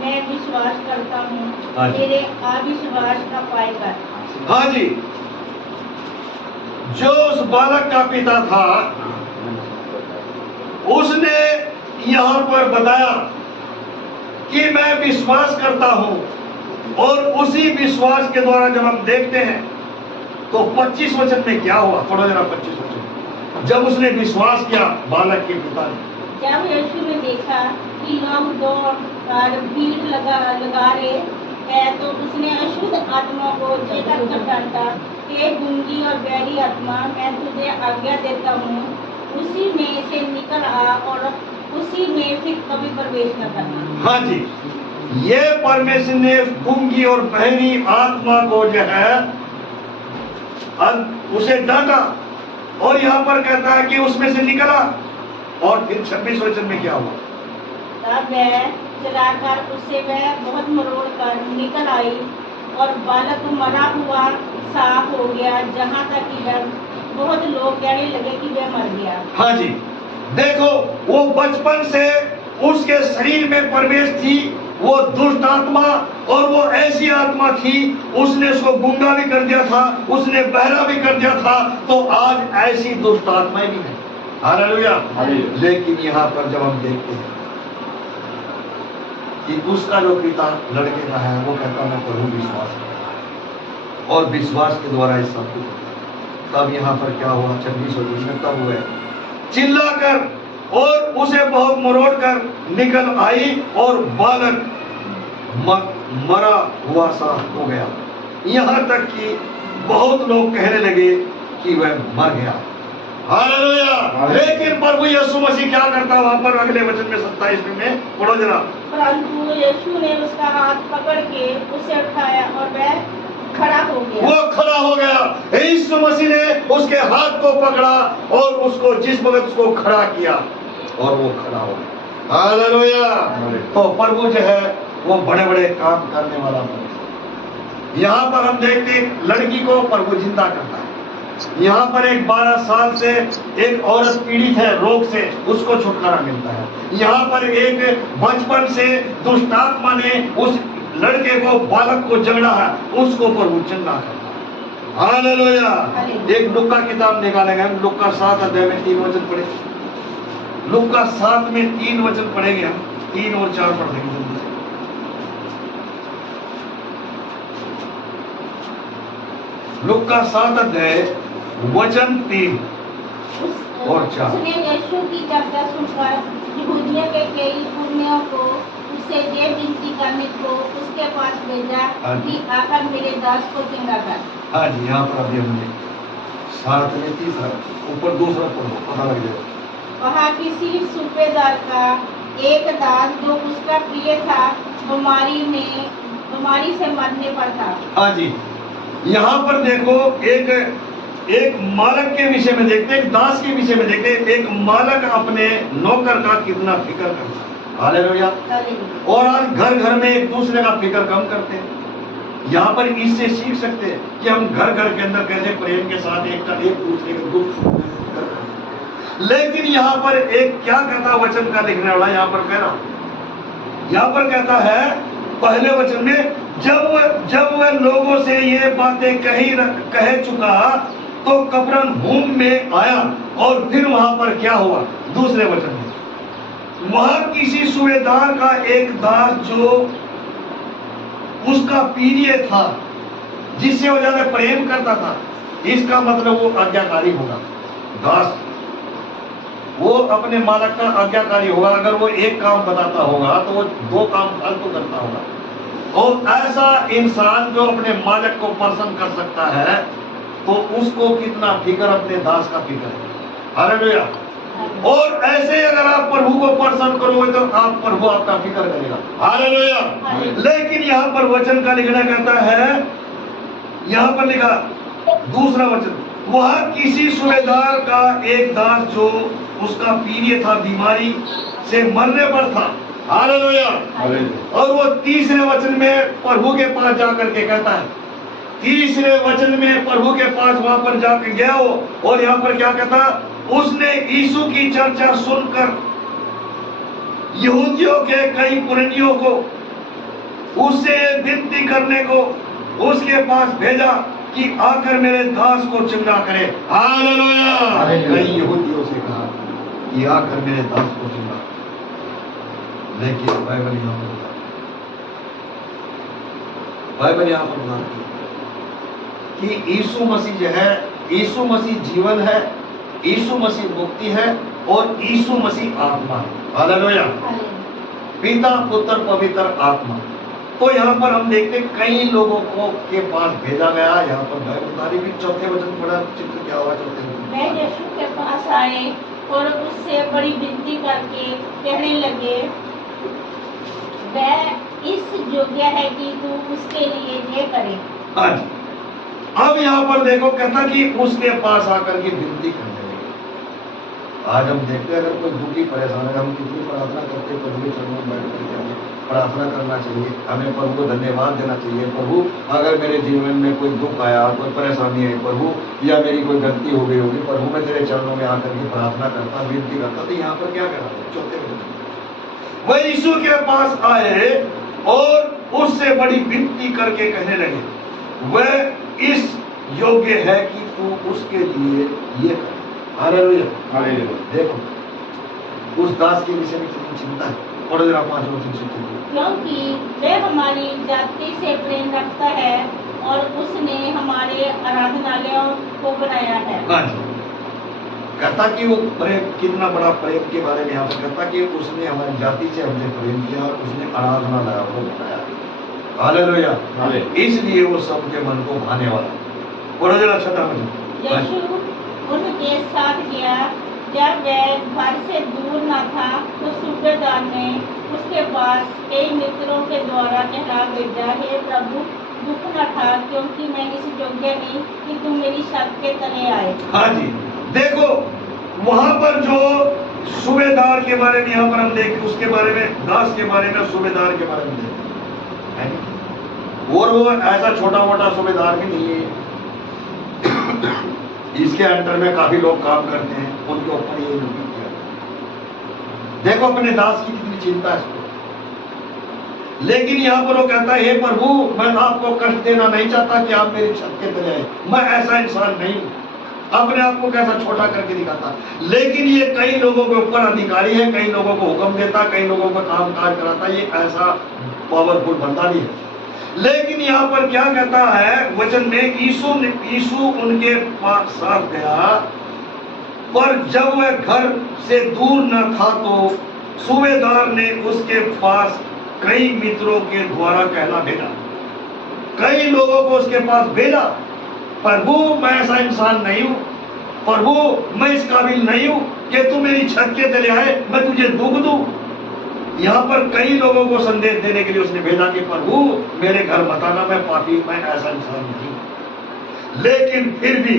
मैं विश्वास करता हूँ, मेरे अविश्वास का उपाय कर। हाँ जी, जो उस बालक का पिता था, उसने यहाँ पर बताया कि मैं विश्वास करता हूं, और उसी विश्वास के द्वारा जब हम देखते हैं तो 25 वचन में क्या हुआ? थोड़ा जरा 25 वचन। जब उसने विश्वास किया बालक के पिता ने, जब यीशु ने देखा कि लोग दौड़ कर भीड़ लगा रहे हैं, तो उसने अशुद्ध आत्मा को चेतन कर डांटा, हे गूंगी और बैरी आत्मा, मैं तुझे आज्ञा देता हूँ, उसी में से निकल आ और उसी में फिर कभी प्रवेश न करना। हाँ जी, ये परमेश्वर ने गूंगी और बहरी आत्मा को जो है उसे डांटा, और यहाँ पर कहता है कि उसमें से निकला। और फिर 26 वचन में क्या हुआ? तब वह चलाकर उससे वह बहुत मरोड़ कर निकल आई, और बालक मरा हुआ साफ हो गया, जहाँ तक कि वह बहुत लोग कहने लगे कि वह मर गया। हाँ जी, देखो, वो बचपन से उसके शरीर में प्रवेश थी वो दुष्ट आत्मा, और वो ऐसी आत्मा थी, उसने उसको गूंगा भी कर दिया था, उसने बहरा भी कर दिया था। तो आज ऐसी दुष्ट आत्माएं भी हैं। हालेलुया। लेकिन यहाँ पर जब हम देखते हैं कि उसका जो पिता लड़के का है, वो कहता मैं प्रभु विश्वास करता, और विश्वास के द्वारा ये सब कुछ। तब यहाँ पर क्या हुआ? 26 में तब हुए चिल्लाकर और उसे बहुत मरोड़ कर निकल आई और बालक मरा हुआ सा हो गया। यहाँ तक कि बहुत लोग कहने लगे कि वह मर गया। हालेलुया। लेकिन प्रभु यीशु मसीह क्या करता वहां पर अगले वचन में 27 में पढ़ो जरा। परंतु यीशु ने उसका हाथ पकड़ के उसे उठाया और वह खड़ा हो गया। वो खड़ा हो गया। यीशु मसीह ने उसके हाथ को पकड़ा और उसको जिस वक्त उसको खड़ा किया और वो खड़ा हो गया। हालेलुया। तो प्रभु जो है वो बड़े बड़े काम करने वाला प्रभु। यहाँ पर हम देखते हैं लड़की को प्रभु जिंदा करता है। यहाँ पर एक 12 साल से एक औरत पीड़ित है रोग से, उसको छुटकारा मिलता है। यहाँ पर एक बचपन से दुष्टात्मा ने उस लड़के को, बालक को जगड़ा है, उसको प्रभु चंगा करता है। हालेलुया। एक लुक्का किताब निकालेंगे हम, लुक्का 7 अध्याय में 3 वचन पढ़े। लुक्का 7 में 3 वचन पढ़ेंगे हम, 3 और 4 पढ़ देंगे जल्दी से। लुक्का 7 अध्याय वचन 3 और 4। उसने यीशु की चर्चा सुनकर यहूदियों के कई पुण्यों को उससे ये विनती करने को उसके पास भेजा कि आकर मेरे दास को चंगा कर। हाँ जी, यहाँ पर अभी हमने 7 में 3 ऊपर दूसरा पढ़ो, पता लग जाएगा। वहाँ किसी सूबेदार का एक दास जो उसका प्रिय था बीमारी से मरने पर था। हाँ जी, यहाँ पर देखो एक मालक के विषय में देखते, एक दास के विषय में देखते। एक मालक अपने नौकर का कितना फिक्र करता है। हालेलुया। और आज घर घर में एक दूसरे का फिक्र कम करते हैं। यहाँ पर इससे सीख सकते हैं कि हम घर घर के अंदर कैसे प्रेम के साथ एक दूसरे के दुख सुख में फिक्र करते। लेकिन यहाँ पर एक क्या कहता वचन का लिखने वाला यहाँ पर कह रहा, यहाँ पर कहता है पहले वचन में, जब वह लोगों से ये बातें कह चुका तो कफरनहूम में आया। और फिर वहां पर क्या हुआ, दूसरे वचन में, वहां किसी सूबेदार का एक दास जो उसका प्रिय था, जिससे वो ज्यादा प्रेम करता था। इसका मतलब वो आज्ञाकारी होगा। दास वो अपने मालक का आज्ञाकारी होगा। अगर वो एक काम बताता होगा तो वो 2 काम फालतू करता होगा। और ऐसा इंसान जो अपने मालिक को प्रसन्न कर सकता है, तो उसको कितना फिक्र अपने दास का फिक्र है। हालेलुया। और ऐसे अगर आप प्रभु को प्रसन्न करोगे तो आप प्रभु आपका फिक्र करेगा। हालेलुया। लेकिन यहाँ पर वचन का लिखना कहता है, यहाँ पर लिखा दूसरा वचन, वहां किसी सूबेदार का एक दास जो उसका प्रिय था, बीमारी से मरने पर था। हालेलुया। और वो तीसरे वचन में प्रभु के पास जाकर के कहता है, तीसरे वचन में प्रभु के पास वहां पर जाकर गया हो। और यहाँ पर क्या कहता, उसने यीशु की चर्चा सुनकर यहूदियों के कई पुरनियों को उससे विनती करने को उसके पास भेजा कि आकर मेरे दास को चंगा करे। हालेलुया। कई यहूदियों से कहा कि आकर मेरे दास को चंगा। लेकिन बाइबल यहाँ पर बताती है कि यीशु मसीह जो है, यीशु मसीह जीवन है, यीशु मसीह मुक्ति है और यीशु मसीह आत्मा है। हालेलुया। पिता पुत्र पवित्र आत्मा। तो यहाँ पर हम देखते कई लोगों को के पास भेजा गया। यहाँ पर बाइबल भी 4 वचन पढ़ा, चित्र क्या हुआ 4 वचन। वे यीशु के पास आए और उससे बड़ी विनती करके कहने लगे, वह इस योग्य है कि तू उसके लिए ये करे। हाँ जी। अब यहाँ पर देखो कहता कि उसके पास आकर के विनती करने लगे। आज हम देखते हैं अगर कोई दुखी परेशान है, हम कितनी प्रार्थना करते हैं, प्रभु के चरणों में बैठ करके हमें प्रार्थना करना चाहिए, हमें प्रभु को धन्यवाद देना चाहिए। प्रभु अगर मेरे जीवन में कोई दुख आया, कोई परेशानी है प्रभु, या मेरी कोई गलती हो गई होगी प्रभु, मैं तेरे चरणों में आकर के प्रार्थना करता, विनती करता। तो यहाँ पर क्या करा, 4 वचन, वह यीशु के पास आए और उससे बड़ी विनती करके कहने लगे, वह इस योग्य है कि तू उसके लिए ये कर। हालेलुया। हालेलुया। देखो उस दास के विषय में कितनी चिंता है। और जरा 5 वचन से क्योंकि वह हमारी जाति से प्रेम रखता है और उसने हमारे आराधनालयों को बनाया है। हाँ जी। कहता कि वो प्रेम कितना बड़ा प्रेम के बारे में यहाँ पर कहता कि उसने हमारी जाति से हमसे प्रेम किया और उसने आराधना लाया वो बनाया। हालेलुया। इसलिए वो सबके मन को भाने वाला। और जरा छठा में यीशु उनके साथ गया। जब वह घर से दूर न था तो सूबेदार ने उसके पास कई मित्रों के द्वारा कहा भेजा, हे प्रभु, दुख न था क्योंकि मैं इस योग्य नहीं कि तुम मेरी छत के तले आए। हाँ जी, देखो वहां पर जो सूबेदार के बारे में यहाँ पर हम देखें, उसके बारे में, दास के बारे में, सूबेदार के बारे में देखें, और वो ऐसा छोटा मोटा सूबेदार भी नहीं है। इसके अंडर में काफी लोग काम करते हैं, उनके ऊपर ये नहीं किया। देखो अपने दास की कितनी चिंता है इसको। लेकिन यहाँ पर वो कहता है, हे प्रभु, मैं आपको कष्ट देना नहीं चाहता कि आप मेरी छत के तले आए। मैं ऐसा इंसान नहीं हूं। अपने आप को कैसा छोटा करके दिखाता, लेकिन ये कई लोगों के ऊपर अधिकारी है, कई लोगों को हुक्म देता, कई लोगों का काम काज कराता। ये ऐसा पावरफुल बंदा भी है। लेकिन यहाँ पर क्या कहता है वचन में, यीशु उनके पास साथ गया, पर जब वह घर से दूर न था तो सूबेदार ने उसके पास कई मित्रों के द्वारा कहना भेजा। कई लोगों को उसके पास भेजा, प्रभु मैं ऐसा इंसान नहीं हूं, प्रभु मैं इस काबिल नहीं हूं कि तू मेरी छत के तले आए, मैं तुझे दुख दूं। यहाँ पर कई लोगों को संदेश देने के लिए उसने भेजा कि प्रभु मेरे घर मत आना, मैं पापी, मैं ऐसा इंसान नहीं। लेकिन फिर भी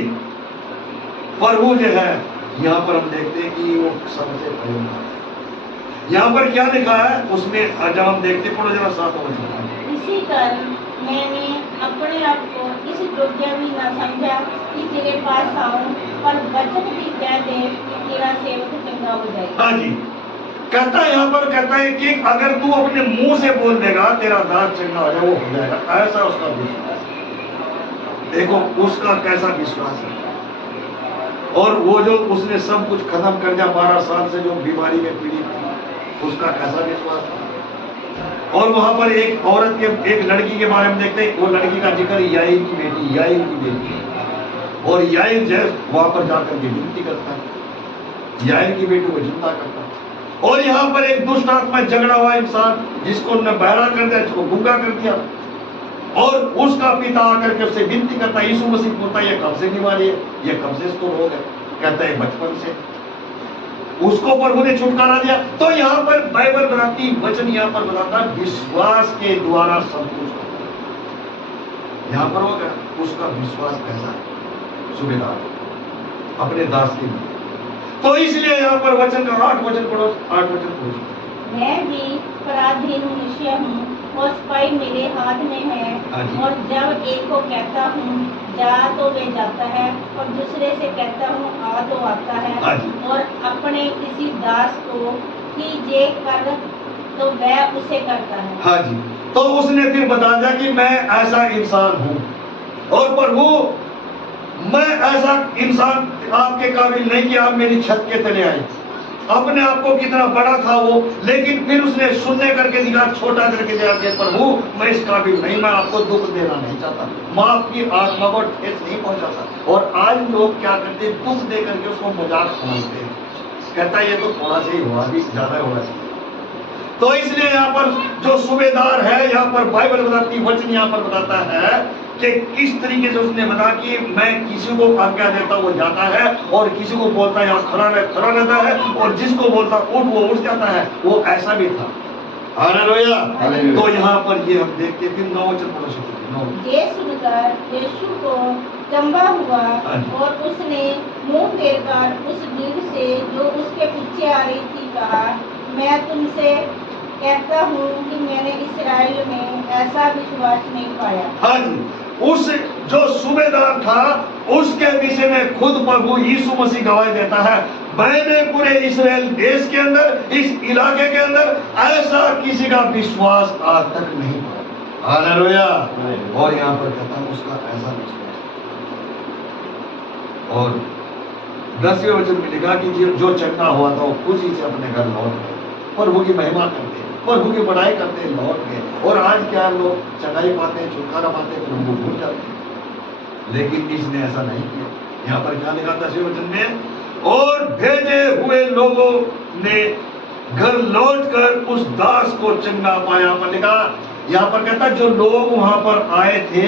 प्रभु जो है, यहाँ पर हम देखते हैं कि वो सबसे प्रेम है। यहाँ पर क्या लिखा है उसमें, जब हम देखते पढ़ो जरा 7 वचन। इसी कारण मैंने अपने आप को इस योग्य भी न समझा कि तेरे पास आऊं, पर वचन भी कह दे कि तेरा सेवक चंगा हो जाए। हाँ जी, कहता है यहाँ पर, कहता है कि अगर तू अपने मुंह से बोल देगा तेरा दास चंगा हो जाए, वो हो जाएगा। ऐसा उसका विश्वास। देखो उसका कैसा विश्वास है। और वो जो उसने सब कुछ खत्म कर दिया, 12 साल से जो बीमारी में पीड़ित थी, उसका कैसा विश्वास था। और वहां पर एक औरत के, एक लड़की के बारे में देखते हैं, वो लड़की का जिक्र याईर की बेटी, याईर की बेटी, और याईर जैस वहां पर जाकर के विनती करता है, याईर की बेटी को चिंता करता है। और यहाँ पर एक दुष्ट आत्मा झगड़ा हुआ इंसान, जिसको उन्होंने बहरा कर दिया, जिसको गूंगा कर दिया, और उसका पिता आकर के उससे विनती करता है। यीशु मसीह बोलता है, ये कब से बीमारी है, ये कब से इसको रोग है? कहता है बचपन से। उसको प्रभु ने छुटकारा दिया। तो यहाँ पर बाइबल बताती, वचन यहाँ पर बताता है विश्वास के द्वारा सब कुछ होता है। यहाँ पर होगा उसका विश्वास कैसा है सूबेदार अपने दास के लिए। तो इसलिए यहाँ पर वचन का 8 वचन पढ़ो, 8 वचन पढ़ो। मैं भी पराधीन मनुष्य हूँ और सिपाही मेरे हाथ में है, और जब एक को कहता हूँ जा तो वे जाता है, और दूसरे से कहता हूँ आ तो आता है, और अपने किसी दास को कि ये कर तो वह उसे करता है। हाँ जी, तो उसने फिर बता दिया कि मैं ऐसा इंसान हूँ, और प्रभु मैं ऐसा इंसान आपके काबिल नहीं कि आप मेरी छत के तले आए। अपने आप को कितना बड़ा था वो, लेकिन फिर उसने शून्य करके दिखा, छोटा करके दिखा कि प्रभु मैं इस काबिल नहीं, मैं आपको दुख देना नहीं चाहता, मैं आपकी आत्मा को ठेस नहीं पहुंचाता। और आज लोग क्या करते हैं, दुख दे करके उसको मजाक समझते हैं। कहता है ये तो थोड़ा सा ही हुआ, भी ज्यादा होना चाहिए। तो इसलिए यहाँ पर जो सूबेदार है, यहाँ पर बाइबल बताती, वचन यहाँ पर बताता है कि किस तरीके से उसने बता कि मैं किसी को आज्ञा देता वो जाता है, और किसी को बोलता है यहाँ खड़ा रहता है, और जिसको बोलता उठ वो उठ जाता है। वो ऐसा भी था। हालेलुया। तो यहाँ पर ये हम देखते फिर 9 वचन पढ़ो। ये सुनकर यीशु को चंबा हुआ, और उसने मुंह फेरकर उस भीड़ से जो उसके पीछे आ रही थी कहा, मैं तुमसे कहता हूँ कि मैंने इस्राएल में ऐसा विश्वास नहीं पाया। हाँ जी, उस जो सूबेदार था उसके विषय में खुद प्रभु यीशु मसीह गवाही देता है, मैंने पूरे इस्राएल देश के अंदर, इस इलाके के अंदर ऐसा किसी का विश्वास आज तक नहीं पाया। हालेलुया। और यहाँ पर कहता हूँ उसका ऐसा विश्वास। और 10वें वचन में लिखा कि जो चंगा हुआ था वो खुशी से अपने घर लौट गए, प्रभु की महिमा करते, प्रभु की बड़ाई करते लौट गए। और आज क्या लोग चंगाई पाते हैं, छुटकारा पाते हैं, प्रभु भूल जाते हैं। लेकिन इसने ऐसा नहीं किया। यहाँ पर क्या लिखा 10वें वचन में, और भेजे हुए लोगों ने घर लौटकर उस दास को चंगा पाया। पर लिखा यहाँ पर कहता जो लोग वहां पर आए थे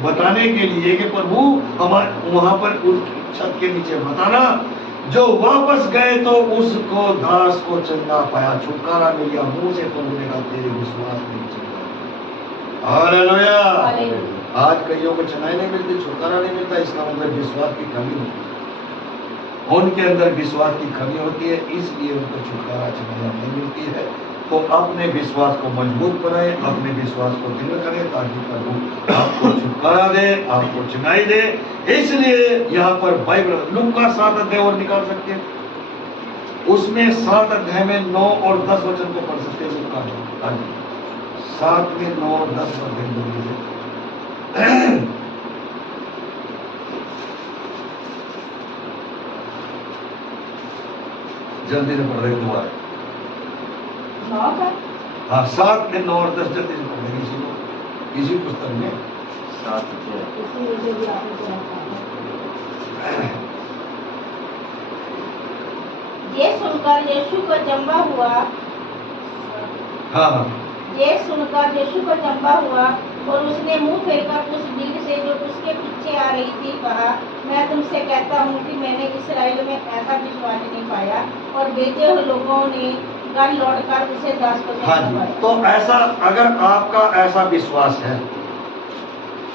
बताने के लिए कि प्रभु हमारे वहां पर उस छत के नीचे बताना, जो वापस गए तो उसको दास को चंगा पाया, छुटकारा मिल गया। मुंह से प्रभु ने कहा तेरे विश्वास नहीं चंगा। हालेलुया। आज कईयों को चंगाई नहीं मिलती, छुटकारा नहीं मिलता, इसका मतलब विश्वास की कमी होती है। उनके अंदर विश्वास की कमी होती है, इसलिए उनको छुटकारा चंगाई नहीं मिलती है। तो अपने विश्वास को मजबूत बनाए, अपने विश्वास को दृढ़ करें, ताकि प्रभु आपको छुटकारा दे, आपको चंगाई दे। इसलिए यहाँ पर बाइबल लूका 7 अध्याय और निकाल सकते हैं, उसमें 7 अध्याय में 9 और 10 वचन को पढ़ सकते हैं। लूका 7 में 9 और 10 वचन जल्दी से जल्दी से पढ़ रहे दोबारा। हाँ 7 में 9 और 10 जल्दी से पढ़ रहे इसी पुस्तक में 7 ये सुनकर यीशु को जम्बा हुआ। हाँ ये सुनकर यीशु को जम्बा हुआ और उसने मुंह फेरकर उस भीड़ से जो उसके पीछे आ रही थी कहा, मैं तुमसे कहता हूँ कि मैंने इस्राएल में ऐसा विश्वास नहीं पाया। और भेजे हुए लोगों ने घर लौटकर उसे दास को हाँ जी। तो ऐसा अगर आपका ऐसा विश्वास है,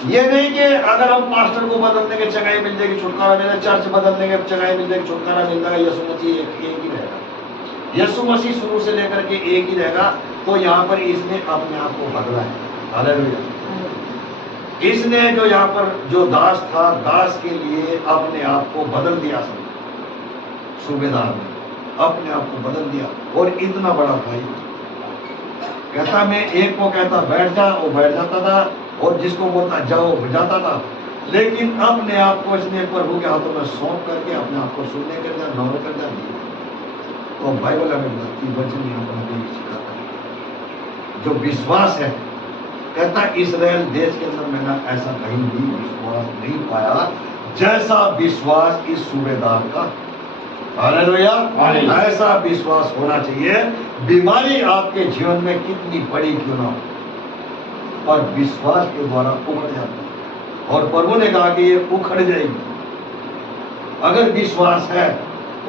ये नहीं कि अगर हम पास्टर को बदल देंगे चंगाई मिल जाएगी, छुटकारा मिलेगा, चर्च बदल देंगे चंगाई मिल जाएगी, छुटकारा मिल जाएगा, यीशु मसीह एक ही रहेगा। यीशु मसीह शुरू से लेकर के एक ही रहेगा। तो यहाँ पर इसने अपने आप को बदला है। हालेलुया। इसने जो यहाँ पर जो दास था, दास के लिए अपने आप को बदल दिया। सूबेदार ने अपने आप को बदल दिया और इतना बड़ा भाई कहता, मैं एक को कहता बैठ जा, वो बैठ जाता था, और जिसको बोलता जाओ वो जाता था। लेकिन अपने आप को इसने प्रभु के हाथों में सौंप करके अपने आप को सुनने कर दिया, नौकरी कर दिया। तो बाइबल हमें भक्ति वचन यहाँ पर हमें सिखाता है जो विश्वास है। कहता इस्राएल देश के अंदर मैंने ऐसा कहीं भी विश्वास नहीं पाया जैसा विश्वास इस सूबेदार का। हालेलुया। ऐसा विश्वास होना चाहिए। बीमारी आपके जीवन में कितनी बड़ी क्यों ना हो, पर विश्वास के द्वारा उखड़ जाती है। और प्रभु ने कहा कि ये उखड़ जाएगी। अगर विश्वास है,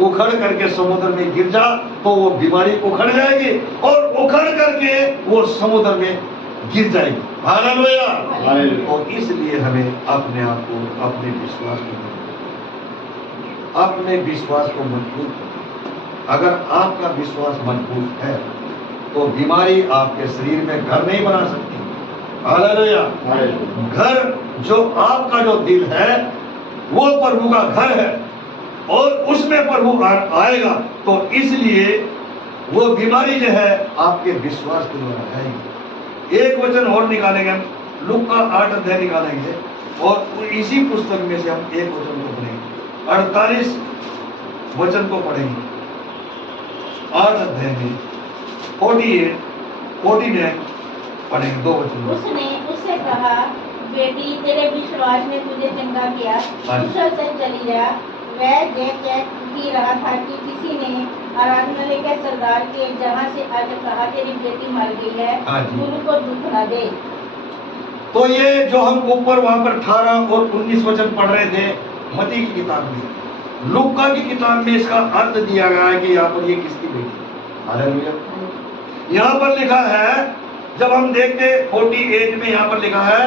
उखड़ करके समुद्र में गिर जा तो वो बीमारी उखड़ जाएगी और उखड़ करके वो समुद्र में गिर जाएगी। हालेलुया। और इसलिए हमें अपने आप को, अपने विश्वास को मजबूत, अगर आपका विश्वास मजबूत है तो बीमारी आपके शरीर में घर नहीं बना सकती। हालेलुया। घर जो आपका जो दिल है वो प्रभु का घर है और उसमें प्रभु आएगा। तो इसलिए वो बीमारी जो है आपके विश्वास के द्वारा आएगी। एक वचन और निकालेंगे हम, लूका 8 अध्याय निकालेंगे और इसी पुस्तक में से हम एक वचन को पढ़ेंगे, 48 वचन को पढ़ेंगे। 8 अध्याय में 48, 49 पढ़ेंगे, 2 वचन। उसने उससे कहा, बेटी तेरे विश्वास ने तुझे चंगा किया, कुशल से चली जा। वह कह ही रहा था कि किसी ने आराधनालय के सरदार के जहाँ से आकर कहा, तेरी बेटी मर गई है, गुरु को दुख न दे। तो ये जो हम ऊपर वहां पर 18 और 19 वचन पढ़ रहे थे मत्ती की किताब में, लूका की किताब में इसका अर्थ दिया गया है कि यहाँ पर ये किसकी बेटी। हालेलुया। यहाँ पर लिखा है, जब हम देखते 48 में यहाँ पर लिखा है,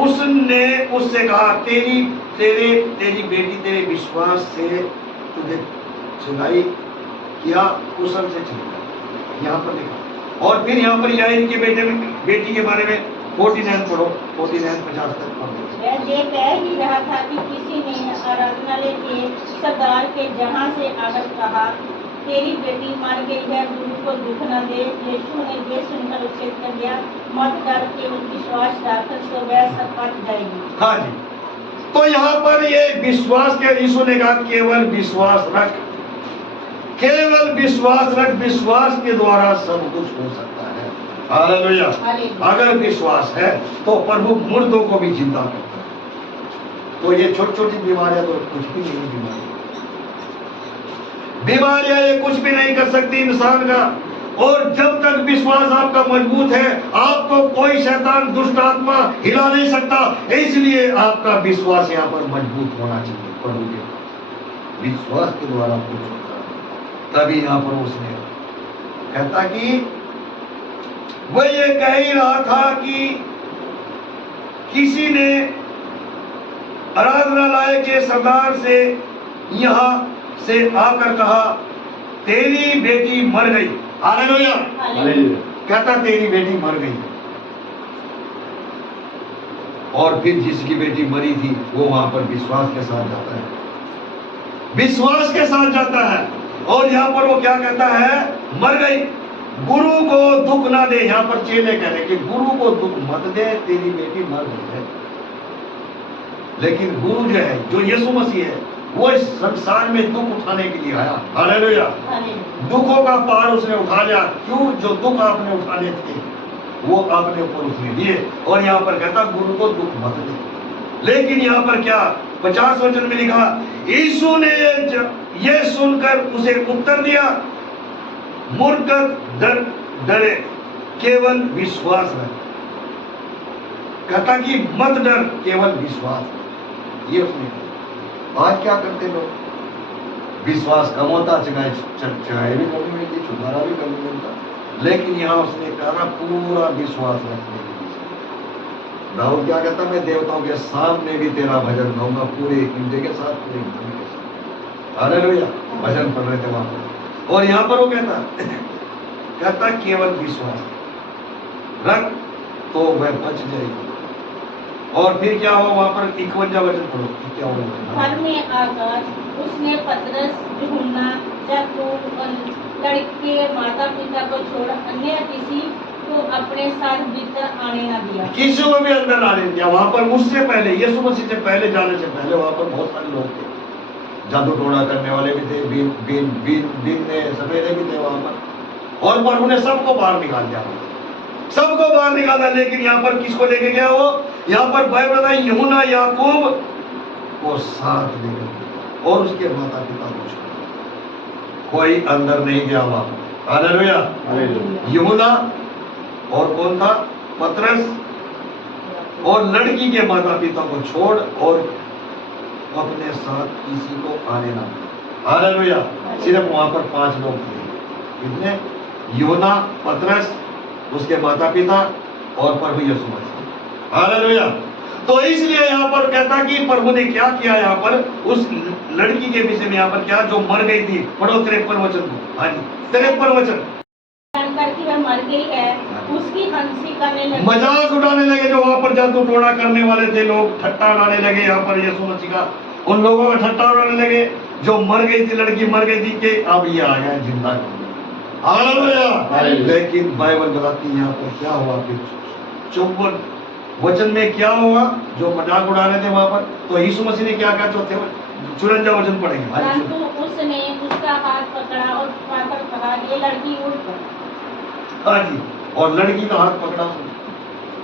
उसने उससे कहा तेरी बेटी तेरे विश्वास से तुझे चंगाई किया, कुशल से चली। यहाँ पर लिखा। और फिर यहाँ पर याईर के बेटी के बारे में 49 पढ़ो, 49 50 तक पढ़ो। ये कह ही रहा था कि किसी ने आराधनालय के सरदार के जहाँ से आकर कहा, तेरी बेटी मर गई है, गुरु को दुख न दे। यीशु ने ये सुनकर उसे कर दिया, मत डर, केवल विश्वास रख तो वह सब हट जाएगी। हाँ जी। तो यहाँ पर ये विश्वास के यीशु ने कहा केवल विश्वास रख, केवल विश्वास रख, विश्वास के द्वारा सब कुछ हो सकता है। हालेलुया। अगर विश्वास है तो प्रभु मुर्दों को भी जिंदा करता है। तो ये छोटी छोटी बीमारियां तो कुछ भी नहीं बीमारी, बीमारियां ये कुछ भी नहीं कर सकती इंसान का। और जब तक विश्वास आपका मजबूत है, आपको कोई शैतान दुष्ट आत्मा हिला नहीं सकता। इसलिए आपका विश्वास यहाँ पर मजबूत होना चाहिए। प्रभु के विश्वास के द्वारा कुछ होता है। तभी यहाँ पर उसने कहता कि वह ये कह ही रहा था कि किसी ने आराधनालय के सरदार से यहाँ से आकर कहा, तेरी बेटी मर गई। हालेलुया। कहता तेरी बेटी मर गई। और फिर जिसकी बेटी मरी थी वो वहां पर विश्वास के साथ जाता है, विश्वास के साथ जाता है। और यहाँ पर वो क्या कहता है, मर गई। गुरु को दुख ना दे। यहाँ पर चेले कह रहे कि गुरु को दुख मत दे, तेरी बेटी मर गई है। लेकिन गुरु जो है, जो यीशु मसीह है, वो इस संसार में दुख उठाने के लिए आया। हालेलुया। दुखों का पार उसने उठा लिया। क्यों? जो दुख आपने उठाने थे वो आपने ऊपर उसने दिए। और यहाँ पर कहता गुरु को दुख मत दे। लेकिन यहाँ पर क्या 50 वचन में लिखा, यीशु ने ये सुनकर उसे उत्तर दिया, मूर्ख डरे, केवल विश्वास रख। कहता कि मत डर, केवल विश्वास। ये उसने आज क्या करते लोग, विश्वास कम होता, चढ़ाई भी कमी मिलती, छुटकारा भी कमी मिलता। लेकिन यहाँ उसने कहा पूरा विश्वास रखने के लिए। दाऊद क्या कहता, मैं देवताओं के सामने भी तेरा भजन गाऊंगा, पूरे हिंदे के साथ, पूरे हिंदे के साथ। हालेलुया। भजन पढ़ रहे थे वहां पर। और यहाँ पर वो कहता केवल विश्वास रख तो वह बच जाएगी। और फिर क्या हुआ वहां पर 51 वचन पढ़ो, क्या हुआ? घर में आकर उसने पतरस, यूहन्ना, याकूब और लड़के माता पिता को छोड़ अन्य किसी को अपने साथ भीतर आने न दिया। किसी को भी अंदर आने दिया। वहां पर उससे पहले, यीशु मसीह से पहले जाने से पहले वहां पर बहुत सारे लोग थे। जादू टोना करने वाले भी थे, बीन ने सफेदे भी थे वहां पर। और प्रभु ने सबको बाहर निकाल दिया, सबको बाहर निकाला। लेकिन यहाँ पर किसको लेके गया वो? यहाँ पर बाइबल में यूहन्ना, याकूब को साथ लेकर गया और उसके माता पिता को छोड़ा। कोई अंदर नहीं गया वहां पर। हालेलुया। यूहन्ना और कौन था? पतरस और लड़की के माता पिता को छोड़ और अपने साथ किसी को आने ना। हालेलुया। सिर्फ वहां पर 5 लोग थे। कितने? यूहन्ना, पतरस, उसके माता पिता और प्रभु यीशु मसीह। हालेलुया। तो इसलिए यहाँ पर कहता कि प्रभु ने क्या किया यहाँ पर उस लड़की के विषय में, यहाँ पर क्या, जो मर गई थी। पढ़ो 53 वचन को। हाँ जी, 53 वचन। करके वह मर गई है, उसकी हंसी करने लगे, मजाक उड़ाने लगे। जो वहां पर जादू टोना करने वाले थे लोग, ठट्टा उड़ाने लगे यहाँ पर यीशु मसीह का। उन लोगों का ठट्टा उड़ाने लगे। जो मर गई थी, लड़की मर गई थी कि अब ये आ गया जिंदा। हालेलुया। लेकिन बाइबल बताती है यहाँ पर क्या हुआ कि 54 वचन में क्या हुआ, जो मजाक उड़ा रहे थे वहां पर। तो यीशु मसीह ने क्या कहा? 54 वचन पढ़ेंगे। परंतु उसने उसका हाथ पकड़ा और उठाकर कहा, ये लड़की उठ कर। हाँ जी। और लड़की का हाथ पकड़ा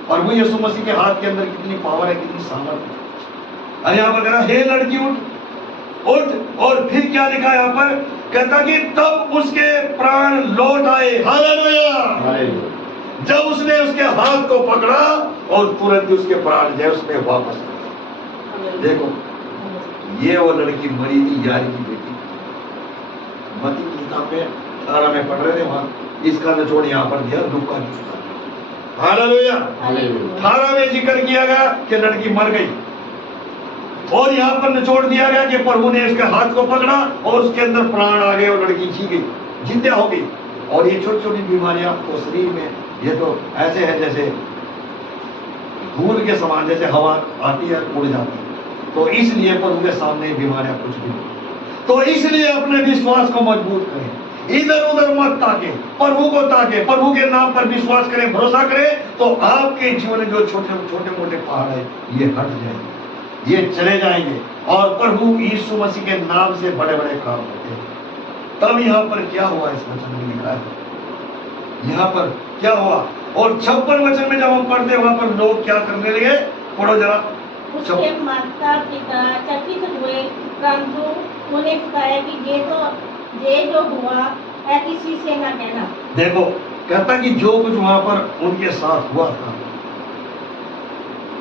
और वो यीशु मसीह के हाथ के अंदर कितनी पावर है, कितनी सामर्थ्य है। और यहाँ पर कह रहा, हे लड़की उठ, उठ। और फिर क्या लिखा यहाँ पर? कहता कि तब उसके प्राण लौट आए। हालेलुया। जब उसने उसके हाथ को पकड़ा और तुरंत उसके प्राण जो उसमें वापस आए। देखो, ये वो लड़की मरी थी, यारी की बेटी। मती की किताब में 18 में पढ़ रहे थे वहां, इसका निचोड़ यहाँ पर दिया लूका की किताब। हालेलुया। 18 में जिक्र किया गया कि लड़की मर गई और यहाँ पर निचोड़ दिया गया कि प्रभु ने इसके हाथ को पकड़ा और उसके अंदर प्राण आ गए और लड़की जी गई, जिंदा हो गई। और ये छोटी छोटी बीमारियां तो शरीर में, ये तो ऐसे है जैसे धूल के समान, जैसे हवा आती है उड़ जाती है। तो इसलिए प्रभु के सामने बीमारियां कुछ भी नहीं। तो इसलिए अपने विश्वास को मजबूत करें, इधर उधर मत ताके, प्रभु को ताके, प्रभु के नाम पर विश्वास करें, भरोसा करें। तो आपके जीवन में जो छोटे छोटे मोटे पहाड़ है ये हट जाएंगे, ये चले जाएंगे और प्रभु यीशु मसीह के नाम से बड़े बड़े काम होते हैं। तब यहाँ पर क्या हुआ, इस वचन में लिखा है, यहाँ पर क्या हुआ। और 56 वचन में जब हम पढ़ते हैं वहां पर लोग क्या करने लगे, पढ़ो जरा। उसके माता पिता चकित हुए, परंतु उन्हें बताया कि ये तो ये जो हुआ है किसी से न कहना। देखो, कहता कि जो कुछ वहां पर उनके साथ हुआ था,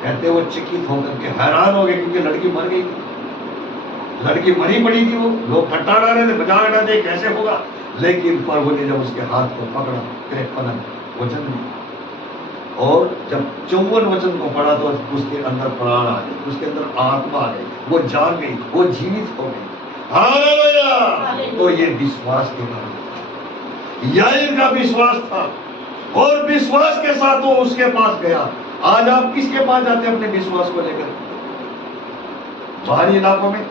कहते वो चकित होकर के हैरान हो गए, क्योंकि लड़की मर गई थी, लड़की मरी पड़ी थी, वो लोग ठट्टा उड़ा रहे थे, मजाक उड़ा रहे थे, कैसे होगा। लेकिन प्रभु ने जब उसके हाथ को पकड़ा, 53 वचन दिया, और जब 54 वचन को पढ़ा तो उसके अंदर प्राण आ गए, उसके अंदर आत्मा आ गई, वो जाग गई, वो जीवित हो गई। हालेलुया। तो ये विश्वास के कारण, याईर का विश्वास था, और विश्वास के साथ वो उसके पास गया। आज आप किसके पास जाते हैं अपने विश्वास को लेकर? बाहरी इलाकों में।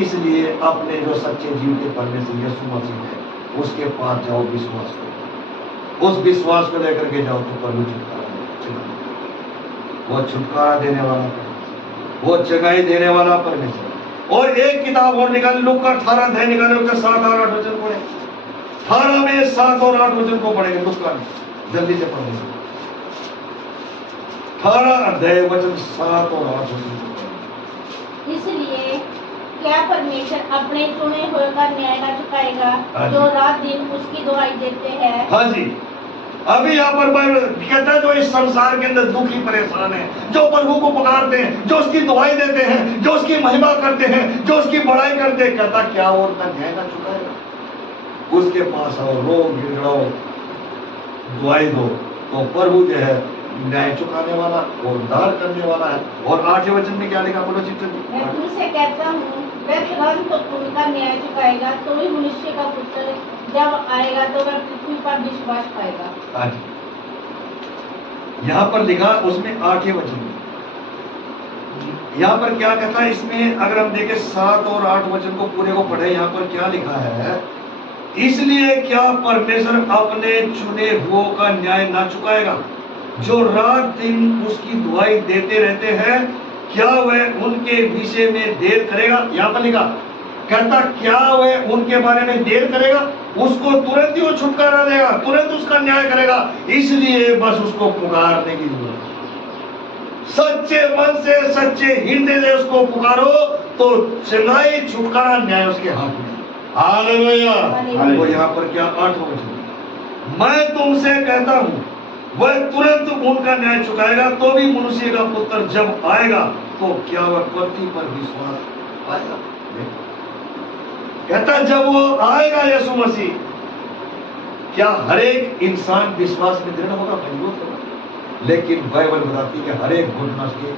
इसलिए अपने जो सच्चे जीवते परमेश्वर यीशु मसीह है, उसके पास जाओ, विश्वास को, उस विश्वास को लेकर के जाओ तो प्रभु छुटकारा, वो छुटकारा देने वाला परमेश्वर, वो जगाई देने वाला परमेश्वर। और एक किताब और निकाले, लूका 18 अध्याय निकाले, उसके 7 और 8 वचन पढ़े। 18 में 7 और 8 वचन को पढ़ेंगे, लूका में जल्दी से पढ़ेंगे। 18 अध्याय वचन 7 और 8 वचन। इसलिए क्या परमेश्वर अपने चुने हुए का न्याय न चुकाएगा, हाँ जी। जो रात दिन उसकी दुहाई देते हैं। हाँ जी, अभी यहाँ पर बाइबल कहता है जो इस संसार के अंदर दुखी परेशान है, जो प्रभु को पुकारते हैं, जो उसकी दुआई देते हैं, जो उसकी महिमा करते हैं, जो उसकी बड़ाई करते हैं, कहता क्या वो उनका न्याय न चुकाएगा? उसके पास आओ, रो गिड़गिड़ाओ, दुआई दो, तो प्रभु जो है न्याय चुकाने वाला और उद्धार करने वाला है। और 8वें वचन में क्या लिखा, बोलो चित्र जी। मैं तुमसे कहता हूँ, वह तुरंत उनका न्याय चुकाएगा, तो ही मनुष्य का पुत्र जब आएगा तो वह पृथ्वी पर विश्वास पाएगा। आज यहाँ पर लिखा, उसमें 8वें वचन में, यहाँ पर क्या कहता है इसमें, अगर हम देखें 7 और 8 वचन को पूरे को पढ़े, यहाँ पर क्या लिखा है, इसलिए क्या परमेश्वर अपने चुने हुओं का न्याय ना चुकाएगा, जो रात दिन उसकी दुआई देते रहते हैं, क्या वह उनके विषय में देर करेगा? यहाँ पर लिखा, कहता क्या वह उनके बारे में देर करेगा? उसको तुरंत ही वो छुटकारा देगा, तुरंत उसका न्याय करेगा। इसलिए बस उसको पुकारने की जरूरत है, सच्चे मन से, सच्चे हृदय से उसको पुकारो, तो चंगाई, छुटकारा, न्याय उसके हाथ में। हालेलुया। वो यहाँ पर क्या 8वां वचन, मैं तुमसे कहता हूँ वह तुरंत उनका न्याय चुकाएगा, तो भी मनुष्य का पुत्र जब आएगा तो क्या वह पृथ्वी पर विश्वास पाएगा? कहता जब वो आएगा यीशु मसीह, क्या हर एक इंसान विश्वास में दृढ़ होगा, मजबूत होगा? लेकिन बाइबल बताती है कि हर एक घुटना के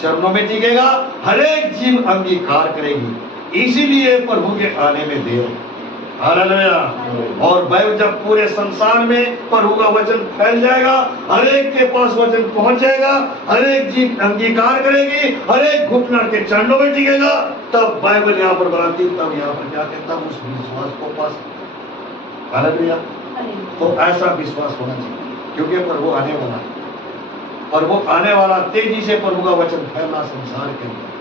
चरणों में टिकेगा, हर एक जीव अंगीकार करेगी। इसीलिए प्रभु के आने में देर। हालेलुया। और बाइबल जब पूरे संसार में प्रभु का वचन फैल जाएगा, हर एक के पास वचन पहुंच जाएगा, हर एक जीव अंगीकार करेगी, हर एक घुटना के चरणों में टिकेगा, तब बाइबल यहाँ पर बताती, तब यहाँ पर क्या कहता, उस विश्वास को पास। हालेलुया। तो ऐसा विश्वास होना चाहिए, क्योंकि प्रभु आने वाला है, प्रभु आने वाला, तेजी से प्रभु का वचन फैलना संसार के अंदर,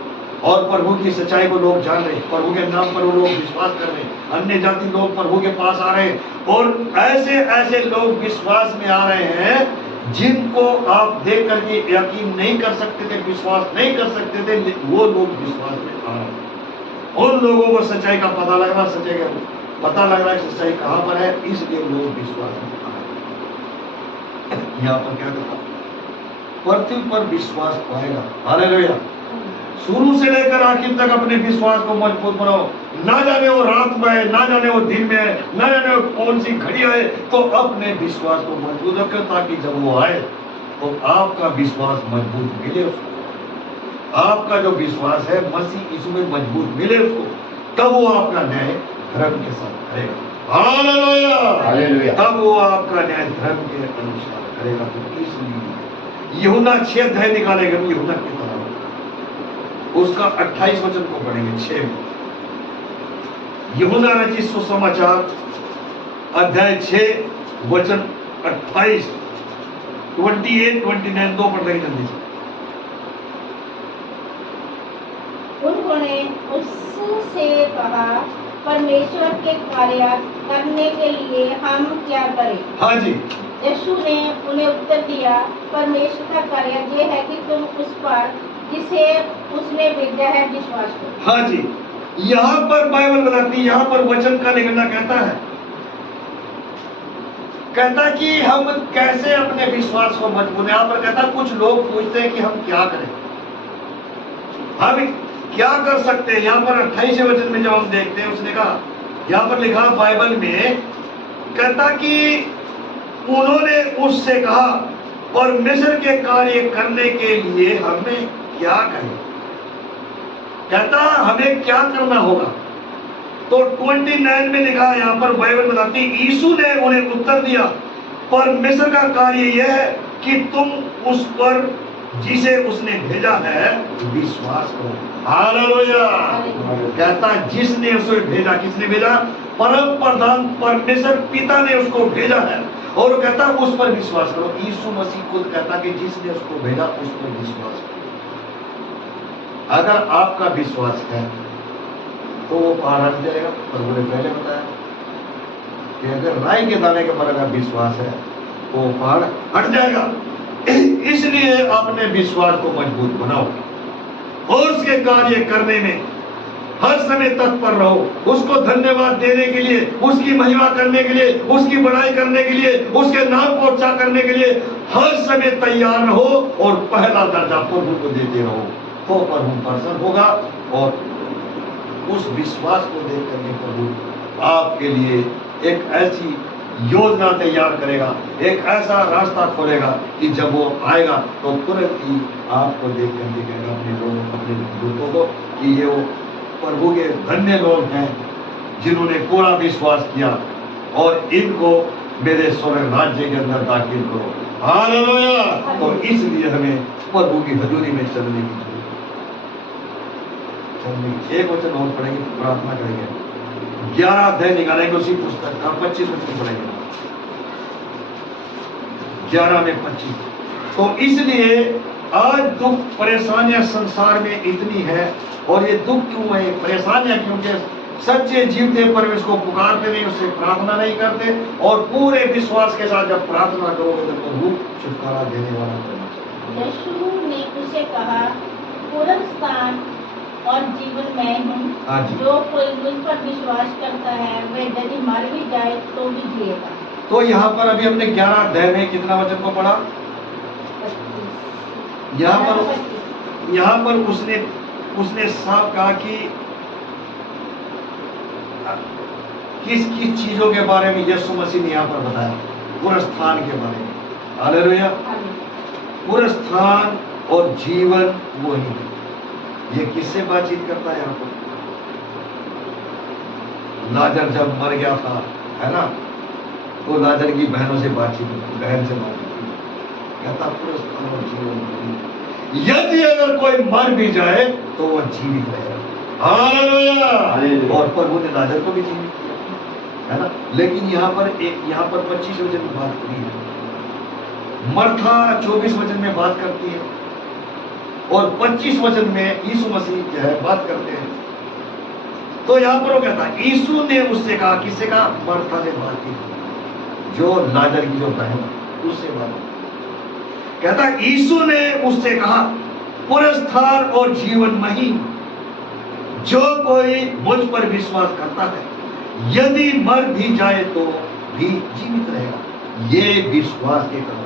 और प्रभु की सच्चाई को लोग जान रहे, प्रभु के नाम पर वो लोग विश्वास कर रहे, अन्य जाति लोग प्रभु के पास आ रहे, और ऐसे ऐसे लोग विश्वास में आ रहे हैं जिनको आप देख करके यकीन नहीं कर सकते थे, विश्वास नहीं कर सकते थे, वो लोग विश्वास में आ रहे हैं। उन लोगों को सच्चाई का पता लग रहा, सच्चाई का पता लग रहा है सच्चाई कहाँ पर है, इसलिए लोग विश्वास में आ रहे हैं। यहाँ पर क्या कहा, पृथ्वी पर विश्वास पाएगा। हालेलुया। शुरू से लेकर आखिर तक अपने विश्वास को मजबूत बनाओ। ना जाने वो रात में है, ना जाने वो दिन में है, ना जाने वो कौन सी घड़ी आए, तो अपने विश्वास को मजबूत रखो, ताकि जब वो आए तो आपका विश्वास मजबूत मिले उसको। आपका जो विश्वास है मसीह यीशु में मजबूत मिले उसको, तब वो आपका न्याय धर्म के साथ करेगा। हालेलुया। हालेलुया। तब वो आपका न्याय धर्म के अनुसार करेगा। तो इसलिए यूहन्ना 6 अध्याय निकालेगा, यूहन्ना की तरह उसका 28 वचन को पढ़ेंगे। 6 में यूहन्ना रचित सुसमाचार अध्याय 6 वचन 28, 28, 29 दो पढ़ लेंगे जल्दी से। उन्होंने उससे कहा, परमेश्वर के कार्य करने के लिए हम क्या करें? हाँ जी। यीशु ने उन्हें उत्तर दिया, परमेश्वर का कार्य ये है कि तुम उस पर जिसे उसने भेजा है विश्वास करो। हाँ जी। यहां पर बाइबल बताती है, यहां पर वचन का निगलना कहता कि हम कैसे अपने विश्वास को मजबूत, यहां पर कहता कुछ लोग पूछते हैं कि हम क्या करें, हम क्या कर सकते हैं। यहां पर 28 वचन में जब हम देखते हैं, उसने कहा, यहां पर लिखा बाइबल में, कहता कि उन्होंने उससे कहा परमेश्वर के कार्य करने के लिए हमें क्या करें, कहता हमें क्या करना होगा। तो 29 में लिखा है, यहां पर बाइबल बताती, यीशु ने उन्हें उत्तर दिया, परमेश्वर का कार्य यह है कि तुम उस पर जिसे उसने भेजा है विश्वास करो। हालेलुया। कहता जिसने उसे भेजा, किसने भेजा? परम प्रधान परमेश्वर पिता ने उसको भेजा है, और वो कहता उस पर विश्वास करो। यीशु मसीह खुद कहता कि जिसने उसको भेजा उस पर विश्वास करो। अगर आपका विश्वास है तो वो पहाड़ हट जाएगा। प्रभु ने पहले बताया कि अगर राई के दाने के बराबर अगर विश्वास है तो वो पहाड़ हट जाएगा। इसलिए अपने विश्वास को मजबूत बनाओ और उसके कार्य करने में हर समय तत्पर रहो, उसको धन्यवाद देने के लिए, उसकी महिमा करने के लिए, उसकी बड़ाई करने के लिए, उसके नाम को ऊंचा करने के लिए हर समय तैयार रहो और पहला दर्जा प्रभु को देते रहो, तो प्रभु प्रसन्न होगा और उस विश्वास को देख करके प्रभु आपके लिए एक ऐसी योजना तैयार करेगा, एक ऐसा रास्ता खोलेगा कि जब वो आएगा तो तुरंत ही आपको देख करके कहेगा अपने लोगों, अपने दूतों को कि ये वो प्रभु के धन्य लोग हैं जिन्होंने पूरा विश्वास किया और इनको मेरे स्वर्ग राज्य के अंदर दाखिल करो। हालेलुया। तो इसलिए हमें प्रभु की हजूरी में चलने की एक वचन और पढ़ेंगे, प्रार्थना करेंगे। 11 अध्याय निकालेंगे उसी पुस्तक का, 25 वचन पढ़ेंगे, 11 में 25। तो इसलिए आज दुख परेशानियां संसार में इतनी है, और ये दुख क्यों है, परेशानियां क्योंकि सच्चे जीवते परमेश्वर को पुकारते नहीं, उससे प्रार्थना नहीं करते, और पूरे विश्वास के साथ जब प्रार्थना करोगे तो प्रभु छुटकारा देने वाला परमेश्वर। यीशु ने उसे कहा, पुनरुत्थान और जीवन मैं हूँ, जो कोई मुझ पर विश्वास करता है वह यदि मर भी जाए तो भी जिएगा। तो यहाँ पर अभी हमने 11 अध्याय में कितना वचन को पढ़ा? 25। यहाँ पर उसने साफ कहा कि किस किस चीजों के बारे में यीशु मसीह ने यहाँ पर बताया, पुनरुत्थान के बारे में। हालेलुया। पुनरुत्थान और जीवन वही, ये किससे बातचीत करता है यहाँ पर? लाजर जब मर गया था, है ना, तो लाजर की बहनों से बातचीत होती, बहन से बातचीत होती, कहता पुनरुत्थान और जीवन, यदि अगर कोई मर भी जाए तो वह जीवित रहेगा। हालेलुया। और प्रभु ने लाजर को भी जीवित किया, है ना। लेकिन यहाँ पर 25 वचन में बात करी है, मरथा 24 वचन में बात करती है, और 25 वचन में यीशु मसीह जो है बात करते हैं। तो यहाँ पर वो कहता है यीशु ने उससे कहा, किससे कहा? मरथा से बात की, जो लाजर की जो बहन, उससे बात की। कहता यीशु ने उससे कहा, पुनरुत्थान और जीवन मैं ही, जो कोई मुझ पर विश्वास करता है यदि मर भी जाए तो भी जीवित रहेगा। ये विश्वास के कारण।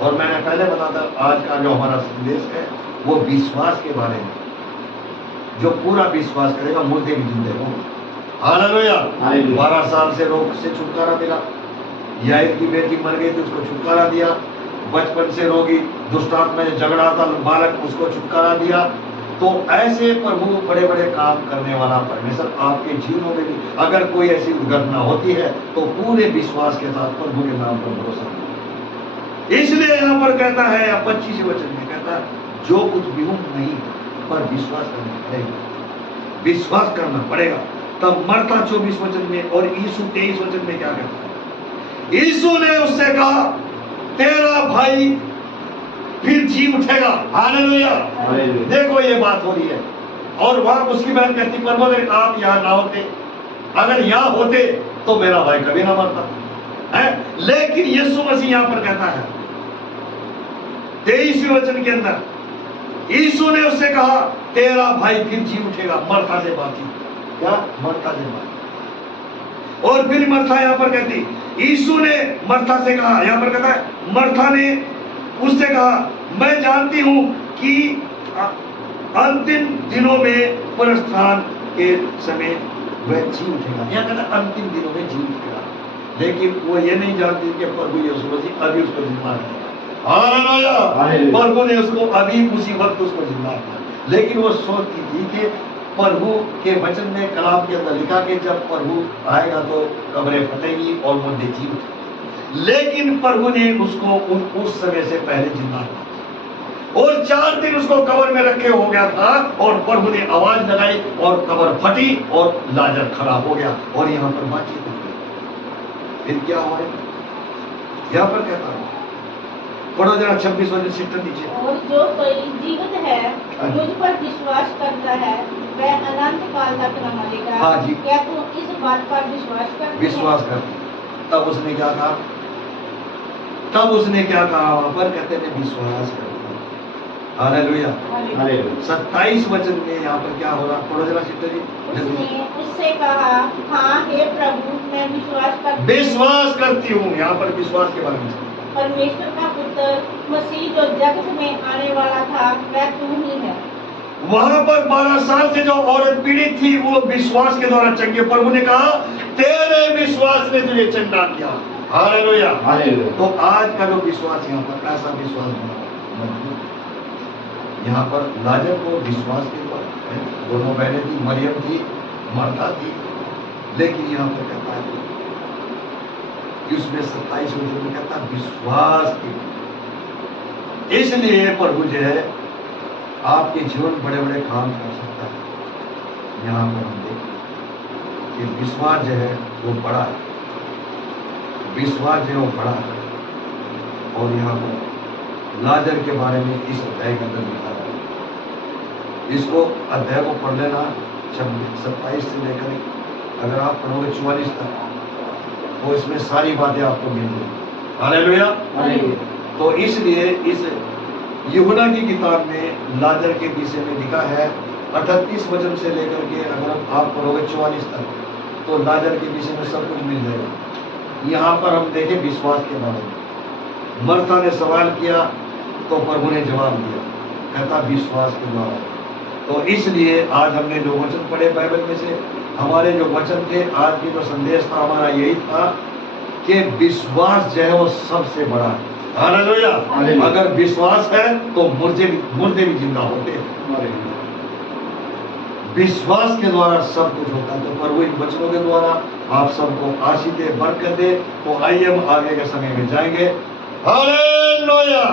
और मैंने पहले बताया आज का जो हमारा संदेश है वो विश्वास के बारे में, जो पूरा विश्वास करेगा मुर्दे भी जिंदे होंगे। हालेलुया। 12 साल से रोग से छुटकारा मिला, याईर की बेटी मर गई थी, उसको छुटकारा दिया। बचपन से रोगी दुष्टात्मा में झगड़ा था बालक, उसको छुटकारा दिया। तो ऐसे प्रभु बड़े बड़े काम करने वाला परमेश्वर आपके जीवनों में भी अगर कोई ऐसी दुर्घटना होती है तो पूरे विश्वास के साथ प्रभु के नाम पर भरोसा करो। इसलिए यहाँ पर कहता है 25 वचन में कहता है जो कुछ भी हूं नहीं पर विश्वास करना पड़ेगा, विश्वास करना पड़ेगा। तब मरता 24 वचन में और यीशु 23 वचन में क्या कहता है? यीशु ने उससे कहा तेरा भाई फिर जी उठेगा। हालेलुया। देखो ये बात हो रही है, और वहां उसकी बहन कहती प्रभु अगर आप यहाँ ना होते, अगर यहाँ होते तो मेरा भाई कभी ना मरता है। लेकिन यीशु मसीह यहाँ पर कहता है 23वें वचन के अंदर यीशु ने उससे कहा तेरा भाई फिर जी उठेगा। मरथा से बात की, क्या मरथा से बात। और फिर मरथा यहाँ पर कहती, यीशु ने मरथा से कहा, यहाँ पर कहता है मरथा ने उससे कहा मैं जानती हूं कि अंतिम दिनों में पुनरुत्थान के समय वह जी उठेगा। यहाँ कहता है अंतिम दिनों में जी उठेगा, लेकिन वो ये नहीं जानती कि प्रभु यीशु मसीह अभी उसको जिंदा करेगा। हालेलुया। प्रभु ने उसको अभी उसी वक्त उसको जिंदा किया, लेकिन वो सोचती थी कि प्रभु के वचन में कलाम के अंदर लिखा कि जब प्रभु आएगा तो कब्रें फटेंगी और मुर्दे जी उठेंगे। लेकिन प्रभु ने उसको उस समय से पहले जिंदा किया और 4 दिन उसको कब्र में रखे हो गया था और प्रभु ने आवाज लगाई और कब्र फटी और लाजर खड़ा हो गया और यहाँ पर बातचीत हो गई। फिर क्या हुआ यहाँ पर कहता हूँ, पढ़ो जरा 26 वचन सिस्टर नीचे। और जो कोई जीवित है मुझ पर विश्वास करता है वह अनंत काल तक न मरेगा। हाँ जी। क्या तू इस बात पर विश्वास करती है? विश्वास कर। तब उसने क्या कहा, तब उसने क्या कहा वहां पर, कहते हैं विश्वास करता। हालेलुया। 27 वचन में यहाँ पर क्या हो रहा, पढ़ो जरा सिस्टर जी। उसने उससे कहा हाँ हे प्रभु मैं विश्वास करती हूँ। यहाँ पर विश्वास के बारे में परमेश्वर का पुत्र मसीह जो जगत में आने वाला था वह तू ही है। वहां पर 12 साल से जो औरत पीड़ित थी वो विश्वास के द्वारा चंगी। प्रभु ने कहा तेरे विश्वास ने तुझे चंगा किया। हालेलुया। तो आज का जो विश्वास यहाँ पर ऐसा विश्वास बना, यहाँ पर लाजर को विश्वास के द्वारा, दोनों बहनें थी, मरियम थी, मार्था थी, लेकिन यहाँ पर कहता है उसमें 27 में कहता है विश्वास की। इसलिए प्रभु जो है आपके जीवन बड़े बड़े काम कर सकता है। यहाँ पर हम देखते कि विश्वास जो है वो बड़ा है, विश्वास जो है वो बड़ा है। और यहाँ पर लाजर के बारे में इस अध्याय के अंदर लिखा है। इसको अध्याय को पढ़ लेना 27 से लेकर अगर आप पढ़ोगे 44 तक तो इसमें सारी बातें आपको मिल जाएंगी। हालेलुया। तो इसलिए इस यूहन्ना की किताब में लाजर के विषय में लिखा है 38 वचन से लेकर के अगर आप पढ़ोगे 44 तक तो लाजर के विषय में सब कुछ मिल जाएगा। यहाँ पर हम देखें विश्वास के बारे में। मरथा ने सवाल किया तो प्रभु ने जवाब दिया, कहता विश्वास के द्वारा। तो इसलिए आज हमने जो वचन पढ़े बाइबल में से, हमारे जो वचन थे, आज की जो संदेश था हमारा यही था कि विश्वास जो है वो सबसे बड़ा है। हालेलुया। अगर विश्वास है तो मुर्दे भी जिंदा होते हैं। विश्वास के द्वारा सब कुछ होता है। तो प्रभु इन वचनों के द्वारा आप सबको आशीष दे, बरकत दे। तो आइए हम आगे के समय में जाएंगे। हालेलुया।